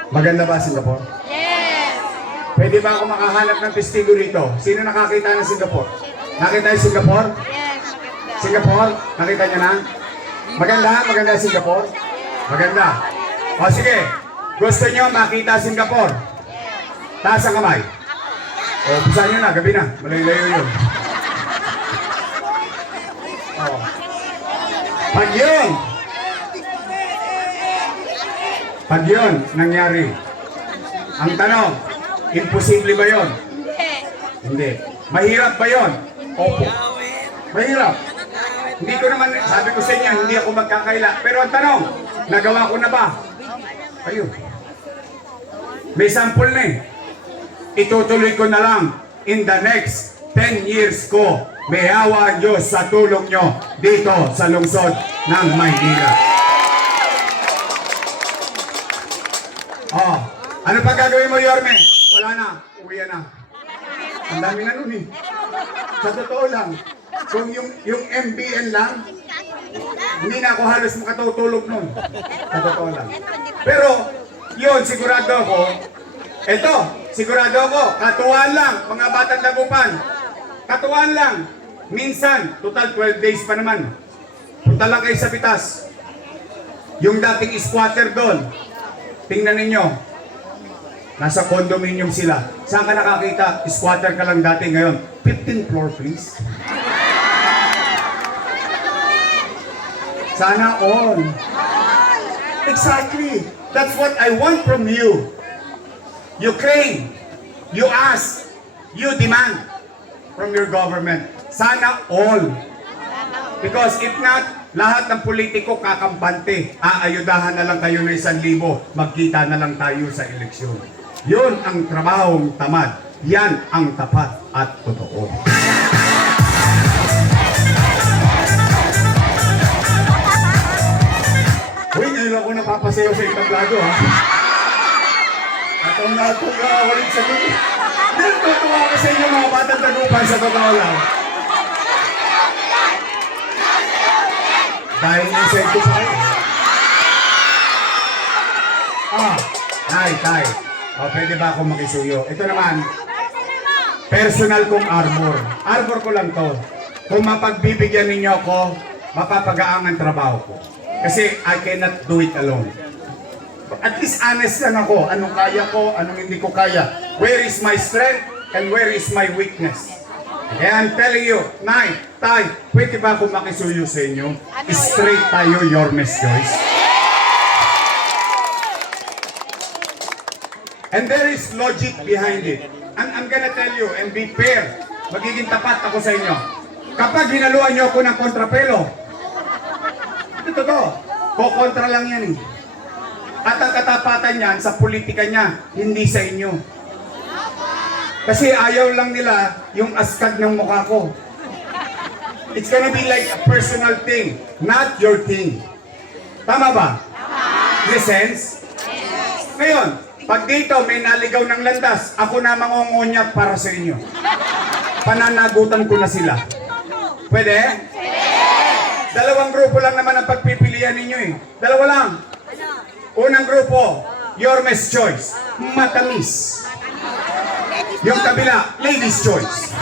Maganda ba Singapore? Yes! Pwede ba ako makahanap ng testigo rito? Sino nakakita ng Singapore? Nakita yung Singapore? Yes! Singapore? Nakita niyo na? Maganda? Maganda Singapore? Maganda. O sige, gusto niyo makita Singapore? Taas ang kamay. O, pisahan niyo na, gabi na. Malayo-layo yun. O. Pag yun nangyari, ang tanong, imposible ba yun? Hindi. Mahirap ba yun? Opo. Mahirap. Hindi ko naman, sabi ko sa inyo, hindi ako magkakaila. Pero ang tanong, nagawa ko na ba? Ayun. May sample na eh. Itutuloy ko na lang in the next 10 years ko. May hawa ang Diyos sa tulong nyo dito sa lungsod ng Maynila. Oh, ano pa gagawin mo, Yorme? Wala na, uwi na. Ang dami na nun eh. Sa totoo lang, kung yung MBN lang, hindi na ako halos makatutulog nun. Sa totoo lang. Pero, yun, sigurado ako, sigurado ako, katuwaan lang, mga batang dagupan. Katuwaan lang. Minsan, total 12 days pa naman. Punta lang kayo sa Pitas. Yung dating squatter doon, tingnan ninyo, nasa condominium sila. Saan ka nakakita? Squatter ka lang dati ngayon. 15th floor, please. Sana all. Exactly. That's what I want from you. You claim, you ask, you demand from your government. Sana all. Because if not, lahat ng politiko kakampante. Aayudahan na lang kayo ng 1,000. Magkita na lang tayo sa eleksyon. Yun ang trabahong tamad. Yan ang tapat at totoo. Uy, ngayon ako napapasayaw sa itablado ha. Atong walit sa gulo. Nagtutuwa ko sa inyo mga batang tagupan sa totoo lang. Dahil incentive pa kayo. Tay. Pwede ba ako makisuyo? Ito naman, personal kong armor. Armor ko lang to. Kung mapagbibigyan ninyo ako, mapapagaang ang trabaho ko. Kasi I cannot do it alone. At least honest lang ako. Anong kaya ko, anong hindi ko kaya. Where is my strength and where is my weakness? Kaya I'm telling you, Nay, Tay, pwede ba ako makisuyo sa inyo? Straight tayo, Yormes Joyce. And there is logic behind it. And I'm gonna tell you, and be fair, magiging tapat ako sa inyo. Kapag hinaluan niyo ako ng kontrapelo, ito to, kukontra lang yan eh. At ang katapatan niyan sa politika niya, hindi sa inyo. Kasi ayaw lang nila yung askad ng mukha ko. It's gonna be like a personal thing, not your thing. Tama ba? May sense? Ngayon, pag dito may naligaw ng landas, ako na mangungunyat para sa inyo. Pananagutan ko na sila. Pwede? Dalawang grupo lang naman ang pagpipilian ninyo eh. Dalawa lang. Unang grupo, Yormes Choice. Matamis. Yung kabila, Ladies Choice.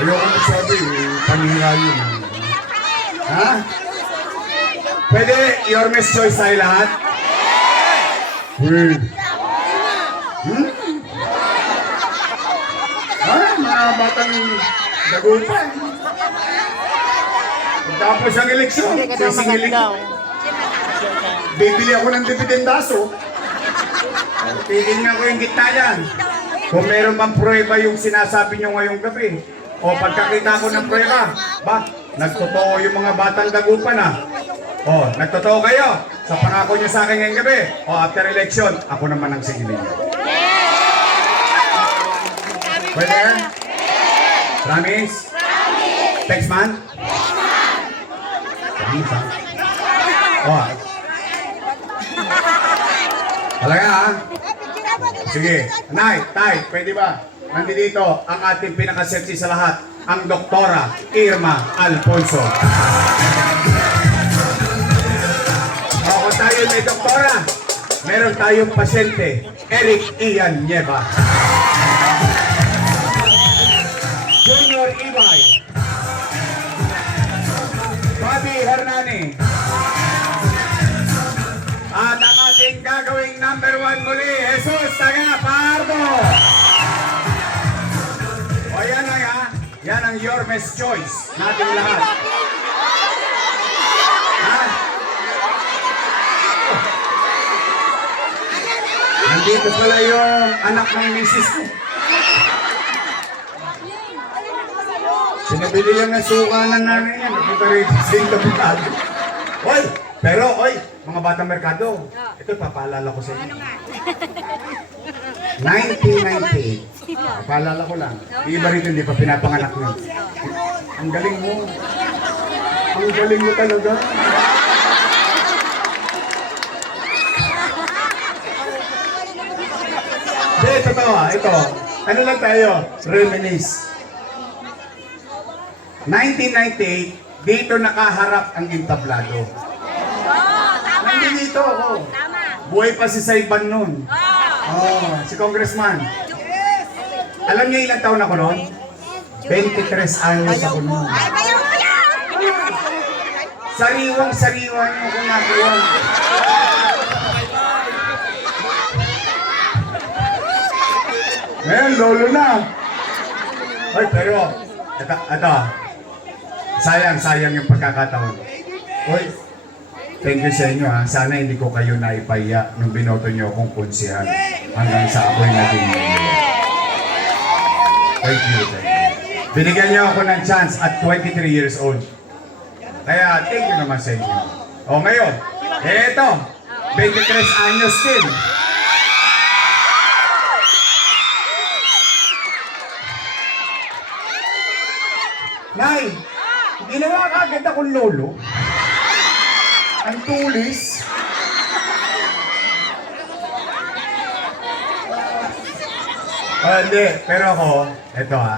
Ayoko magsabi, panira yun. Ha? Pwede Yormes Choice tayo lahat? batang dagupan. Tapos ang eleksyon, sisingilin ko. Bibili ako ng dividendaso. Titingnan ko yung gitna yan. Kung meron bang prueba yung sinasabi nyo ngayong gabi. O pagkakita ko ng prueba, ba, nagtotoo yung mga batang dagupan ah. O, nagtotoo kayo sa pangako nyo sa akin ngayong gabi. O, after election, ako naman ang singilin. Pwede yan? Promise? Text man? Promise ha? O, talaga ha? Sige. Nay, tay, pwede ba? Nandito ang ating pinakasetsi sa lahat, ang Doktora Irma Alfonso. O, kung tayo may doktora, meron tayong pasyente, Eric Ian Nieva. Junior Ibay. Bobby Hernani. At ang ating gagawing number 1 muli, Jesus Taga Pardo. O yan na ha, yan ang your best choice nating lahat. Ha? Nandito pala yung anak ng misis ko. Sinabili lang ng sukanan namin yan. Napunta rin sa Kapitado. Oy! Pero, oy! Mga batang merkado. Ito, papaalala ko sa inyo. 1998. Papaalala ko lang. Yung iba rito hindi pa pinapanganak nyo. Ang galing mo. Ang galing mo talaga. Hindi, totoo ah. Ito. Ano lang tayo? Reminisce. 1998, dito nakaharap ang entablado. Nandito ako. Buhay pa si Saiban noon. Si Congressman. Alam niyo ilang taon ako noon? 23 anyos ako noon. Sariwang-sariwa niyo kung nakuha. Ngayon, lolo na. Ay, pero, ito. Sayang yung pagkakataon. Uy, thank you sa inyo ha. Sana hindi ko kayo naipaya nung binoto nyo akong konsihan hanggang sa ako'y naging mayor. Thank you. Binigyan nyo ako ng chance at 23 years old. Kaya thank you naman sa inyo. O ngayon, eto, 23 anyos din. Nay, ginawa ka agad akong lolo. Ang tulis. Hindi, pero ako, eto ha.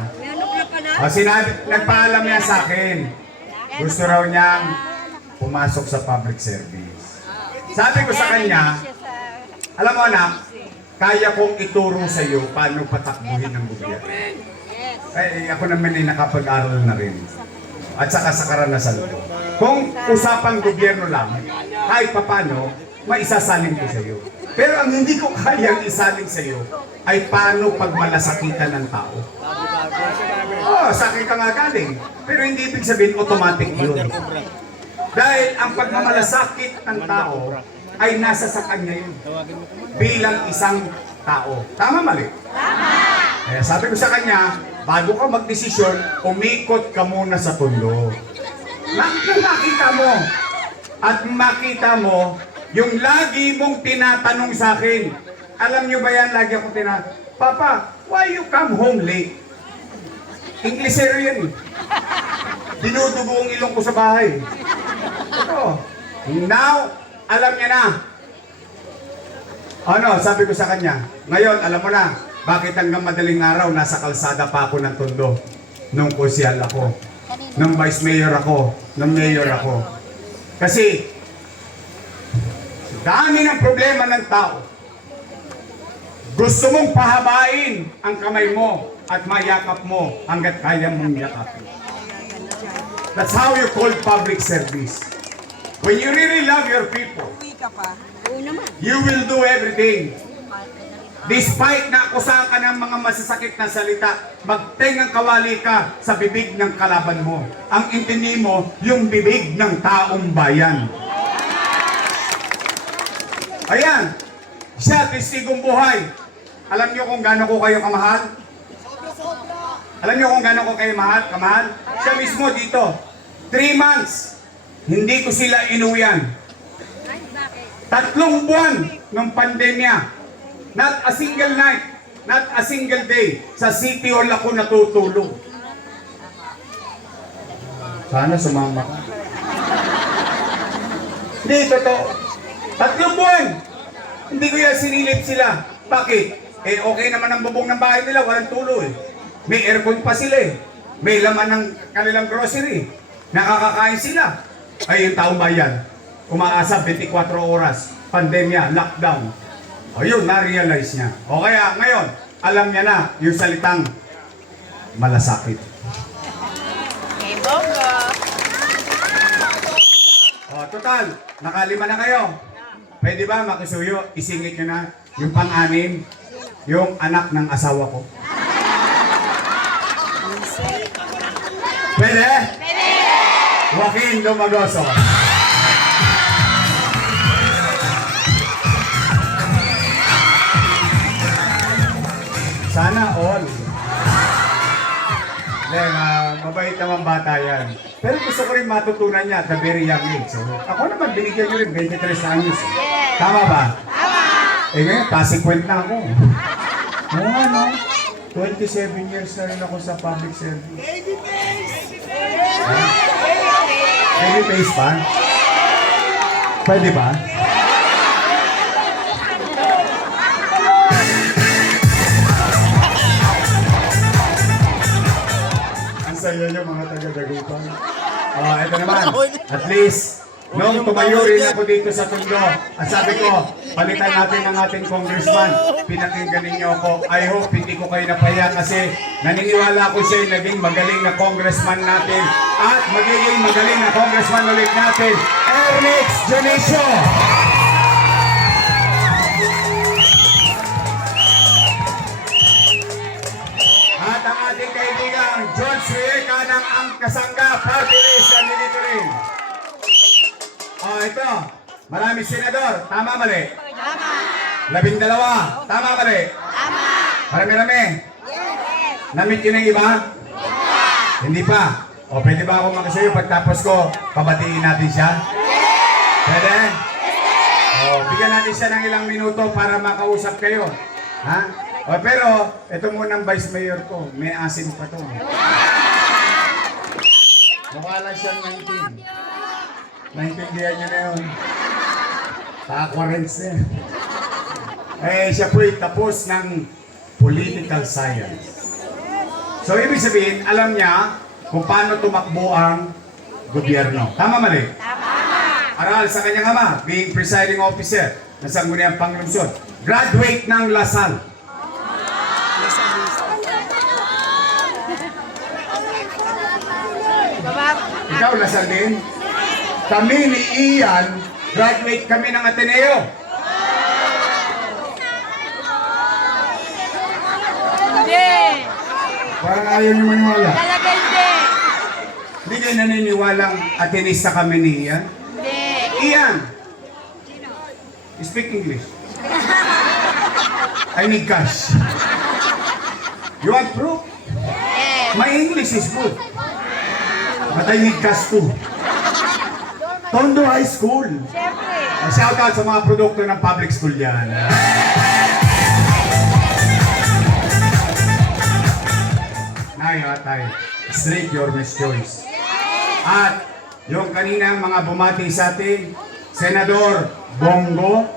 Nagpaalam niya sa akin. Gusto raw niyang pumasok sa public service. Sabi ko sa kanya, alam mo anak, kaya kong ituro sa iyo paano patakbuhin ng gobyerno. Ay, ako naman ay nakapag-aral na rin. At saka sa karanasan ko. Kung usapang gobyerno lang, kahit papano, maisasaling ko sa iyo. Pero ang hindi ko kayang isaling sa iyo, ay paano pagmalasakitan ng tao. Sakit ka nga galing. Pero hindi ibig sabihin automatic yun. Dahil ang pagmamalasakit ng tao, ay nasa sa kanya yun. Bilang isang tao. Tama mali? Tama! Kaya sabi ko sa kanya, bago ka magdesisyon, umikot ka muna sa tulo. Makita mo. At makita mo, yung lagi mong tinatanong sa akin. Alam nyo ba yan, lagi akong tinatanong, Papa, why you come home late? Inglesero yan eh. Dinudugo ang ilong ko sa bahay. Ito. Now, alam niya na. Ano, sabi ko sa kanya, ngayon, alam mo na, bakit hanggang madaling araw, nasa kalsada pa ako ng Tondo. Nung kusyal ako. Nung vice mayor ako. Nung mayor ako. Kasi, dami ng problema ng tao. Gusto mong pahabain ang kamay mo at mayakap mo hanggat kaya mong yakapin. That's how you call public service. When you really love your people, you will do everything. Despite na akusahan ka ng mga masasakit na salita, magtengang kawali ka sa bibig ng kalaban mo. Ang intindi mo, yung bibig ng taong bayan. Ayan, siya, testigong buhay. Alam niyo kung gaano ko kayo kamahal? Alam niyo kung gaano ko kayo kamahal? Siya mismo dito, 3 months, hindi ko sila inuwian. 3 buwan ng pandemya. Not a single night, not a single day, sa City Hall ako natutulog. Sana sumama ka. Hindi, totoo. 3 buwan. Hindi ko yan sinilip sila. Bakit? Eh, okay naman ang bubong ng bahay nila, walang tulo eh. May aircon pa sila eh. May laman ng kanilang grocery. Nakakakain sila. Ay, yung taong bayan, umaasa 24 oras. Pandemya, lockdown. O yun, na-realize niya. O kaya, ngayon, alam niya na yung salitang malasakit. Okay, Bongo. O, total, nakalima na kayo. Pwede ba makisuyo, isingit nyo na yung pang-anim, yung anak ng asawa ko? Pwede? Pwede! Joaquin Lumagoso. Sana all. Mabait naman bata yan. Pero gusto ko rin matutunan niya at a very young age. So, ako naman, binigyan nyo rin 23 anyos. Tama ba? Tama! Eh ngayon, pasikwent na ako. Oo nga, no? 27 years na rin ako sa public service. Baby face! Baby face pa? Pwede ba? Saya nyo mga taga-Dagupan. Ito naman, at least, nung tumayo rin ako dito sa Tondo, at sabi ko, palitan natin ang ating congressman, pinakinggan ninyo ako. I hope hindi ko kayo napaya kasi naniniwala ko siya yung naging magaling na congressman natin at magiging magaling na congressman ulit natin, Ernix Junicio. At ang ating kaibigan, George Rieka ng ang Kasangga Party List, yan dito rin. Ito, maraming senador, tama mali? Tama. 12, tama mali? Tama. Marami-rami? Yes. Namit yun ang iba? Yes. Hindi pa? O pwede ba ako makasuyo pagtapos ko, pabatiin natin siya? Yes. Pwede? Yes. O, bigyan natin siya ng ilang minuto para makausap kayo. Ha? O, pero, ito munang vice mayor ko. May asin pa to. Mukha lang siyang 19. Naintindihan niyo na yun. Ka-quarrents niya. Eh, siya po'y tapos ng political science. So, ibig sabihin, alam niya kung paano tumakbo ang gobyerno. Tama mali? Tama. Aral sa kanyang ama, being presiding officer ng Sangguniang Panglungsod. Graduate ng Lasal. Ikaw, Lasal din? Kami ni Ian, graduate kami ng Ateneo. Hindi. Parang ayaw niyo maniwala. Talaga hindi. Hindi kayo naniniwalang Atenista kami ni Ian? Hindi. Ian! Speak English. I need cash. You want proof? Yes. My English is good. But I need cash too. Tondo High School. Siyempre. Shout out sa mga produkto ng public school yan. Nay, atay. Straight your best choice. At yung kanina mga bumati sa atin, Senador Bongo.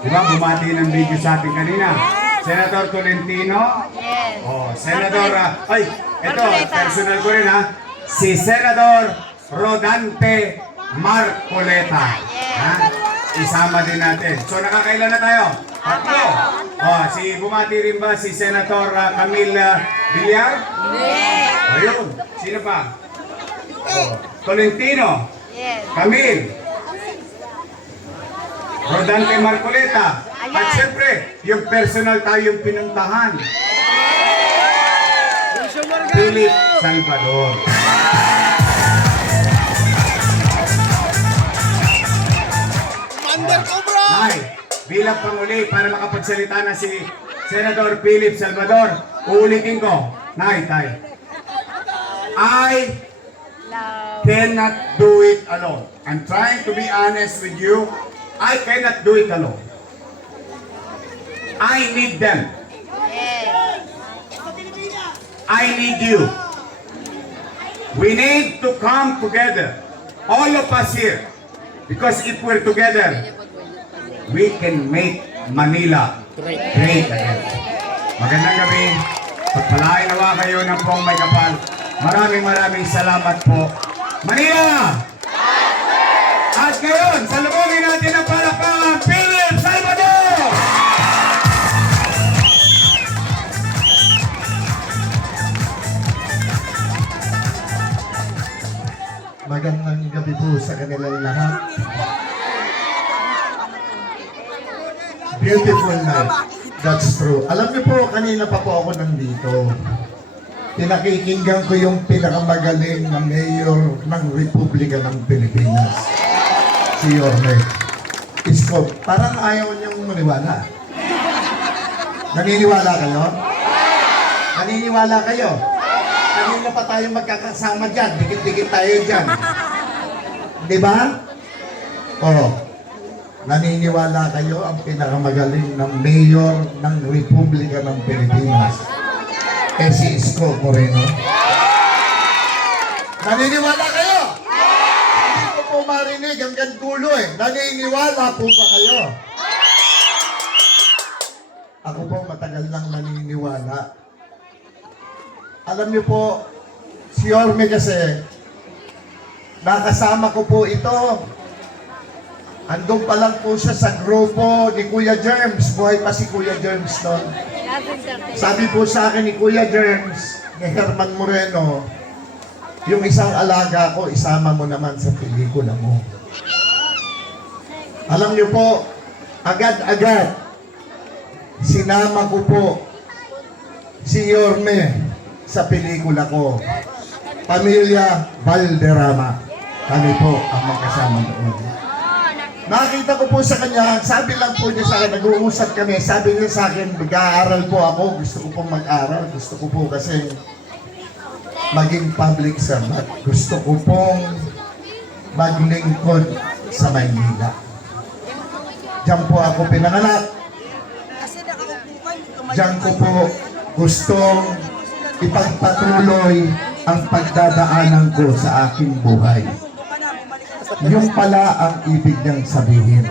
Diba bumati ng video sa atin kanina? Senator Tolentino. Yes. Oh, Senador, ito, Marcoleta. personal ko rin ha. Si Senador Rodante Marcoleta. Ha? Isama din natin. So nakakailan na tayo? Tatlo. Oh, si bumati rin ba si Senator Camille Villar? Yes. Ayun. Sino pa? Oh, Tolentino. Yes. Camille. Rodante Marcoleta. At siyempre, yung personal tayong pinuntahan. Philip Salvador. Nay, bilang panguli para makapagsalita na si Senador Philip Salvador, uulitin ko. Nay, tay. I cannot do it alone. I'm trying to be honest with you. I cannot do it alone. I need them. I need you. We need to come together. All of us here. Because if we're together, we can make Manila great again. Magandang gabi. Pagpalain nawa kayo ng pong may kapal. Maraming salamat po. Manila! At ngayon, salubungin natin ang palakpakan, Philip Salvador! Magandang gabi po sa kanilang lahat. Beautiful night. That's true. Alam niyo po, kanina pa po ako nandito. Pinakikinggan ko yung pinakamagaling na mayor ng Republika ng Pilipinas. Si Yorme. Isko, parang ayaw niyong maniwala. Naniniwala kayo? Naniniwala kayo? Kanina pa tayo magkakasama dyan. Dikit-dikit tayo dyan. Di ba? Oo. Naniniwala kayo ang pinakamagaling ng mayor ng Republika ng Pilipinas. Eh si Isko Moreno. Naniniwala kayo? Hindi ko po marinig hanggang dulo eh. Naniniwala po ba kayo? Ako po matagal lang naniniwala. Alam niyo po, si Yorme kasi, nakasama ko po ito. Andun pa lang po siya sa grupo ni Kuya Germs. Buhay pa si Kuya Germs noon. Sabi po sa akin ni Kuya Germs, ni Herman Moreno, yung isang alaga ko, isama mo naman sa pelikula mo. Alam niyo po, agad-agad, sinama ko po si Yorme sa pelikula ko. Pamilya Valderrama. Kami po ang magkasama doon. Nakita ko po sa kanya, sabi lang po niya sa akin, nag-uusap kami, sabi niya sa akin, mag-aaral po ako, gusto ko pong mag-aral, gusto ko po kasi maging public servant. Gusto ko pong maglingkod sa Maynila. Diyan po ako pinanganak. Diyan ko po gustong ipagpatuloy ang pagdadaanan ko sa aking buhay. Yung pala ang ibig niyang sabihin.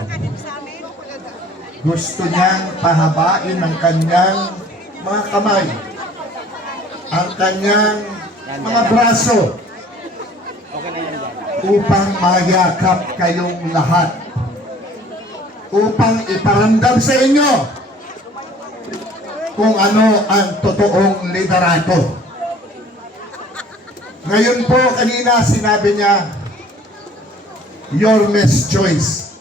Gusto niyang pahabain ang kanyang mga kamay, ang kanyang mga braso, upang mayakap kayong lahat, upang iparamdam sa inyo kung ano ang totoong liderato. Ngayon po, kanina sinabi niya, Yorme's choice.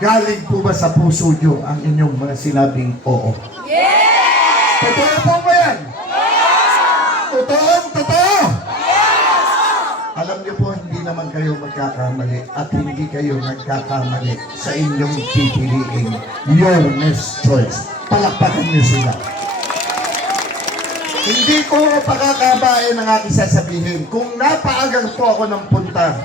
Galing po ba sa puso niyo ang inyong mga sinabing oo? Yes! Totoo po ba yan? Yes! Totoo? Alam niyo po, hindi naman kayo magkakamali at hindi kayo nagkakamali sa inyong pipiliin. Yorme's choice. Palakpakan niyo sila. Hindi ko pakakabayan ang aking sasabihin. Kung napaagang po ako ng punta,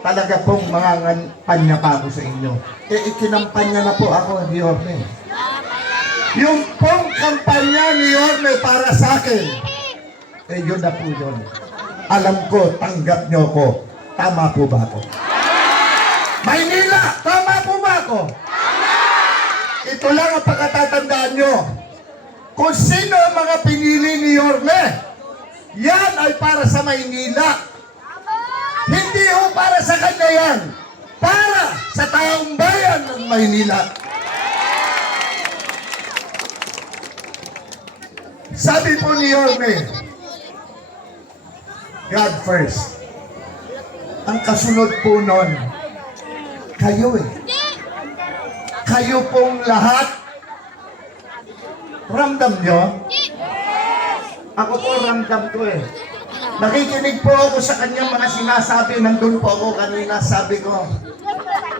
talaga pong mangangampanya pa ako sa inyo. Eh, ikinampanya na po ako ni Yorme. Yung pong kampanya ni Yorme para sa akin, eh, yun na po yun. Alam ko, tanggap nyo ko. Tama po ba ako? Maynila, tama po ba ako? Ito lang ang pagkatatandaan nyo. Kung sino ang mga pinili ni Yorme, yan ay para sa Maynila. Hindi ho para sa kanya yan. Para sa taong bayan ng Maynila. Sabi po ni Yorme, God first. Ang kasunod po nun, kayo eh. kayo pong lahat, ramdam nyo? Ako po ramdam ko eh. Nakikinig po ako sa kanyang mga sinasabi. Nandun po ako kanina, sabi ko,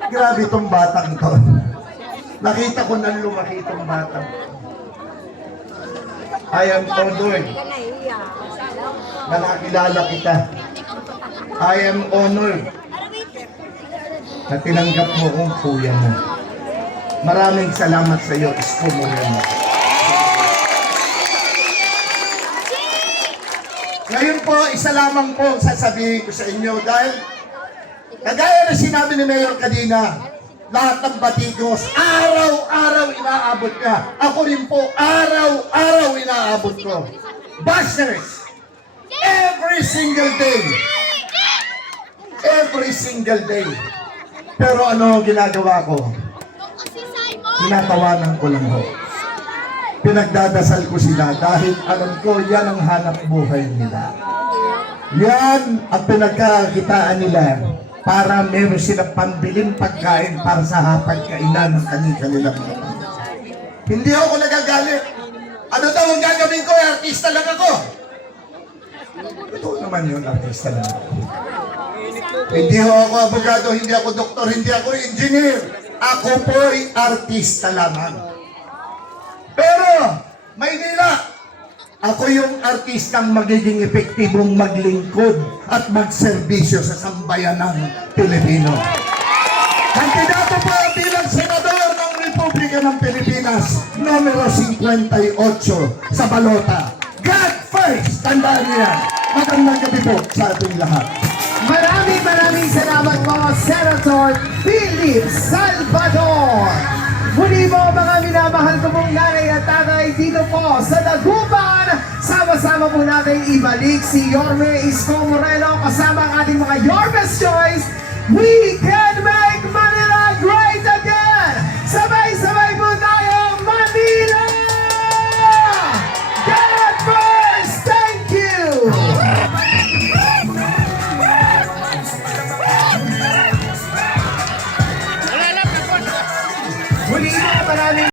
grabe itong batang to. Nakita ko nang lumaki itong batang to. I am honored na nakilala kita. I am honored na tinanggap mo kong kuya mo. Maraming salamat sa iyo, Isko Moreno. Ngayon po, isa lamang po sasabihin ko sa inyo dahil kagaya na sinabi ni Mayor kanina, lahat ng batikos, araw-araw inaabot niya. Ako rin po, araw-araw inaabot ko. Bashers, every single day. Every single day. Pero ano ginagawa ko? Tinatawanan ko lang ho. Pinagdadasal ko sila dahil alam ko yan ang hanap buhay nila. Yan ang pinagkakitaan nila para meron silang pambiling pagkain para sa hapagkainan ng kanilang mga pamilya. Hindi ako nagagalit. Ano daw ang gagawin ko? Artista lang ako. Ito naman yun, artista lang ako. Hindi ako abogado, hindi ako doktor, hindi ako engineer. Ako po'y artista lamang. Pero, Maynila, ako yung artistang magiging epektibong maglingkod at magserbisyo sa sambayanang Pilipino. Kandidato po bilang senador ng Republika ng Pilipinas, numero 58 sa balota. God first! Tandaan niya. Magandang gabi po sa ating lahat. Maraming salamat po, Senator Philip Salvador. Muli po mga minamahal ko pong nanay at tatay dito po sa Dagupan. Sama-sama po natin ibalik si Yorme Isko Moreno kasama ang ating mga Yorme's Choice. We can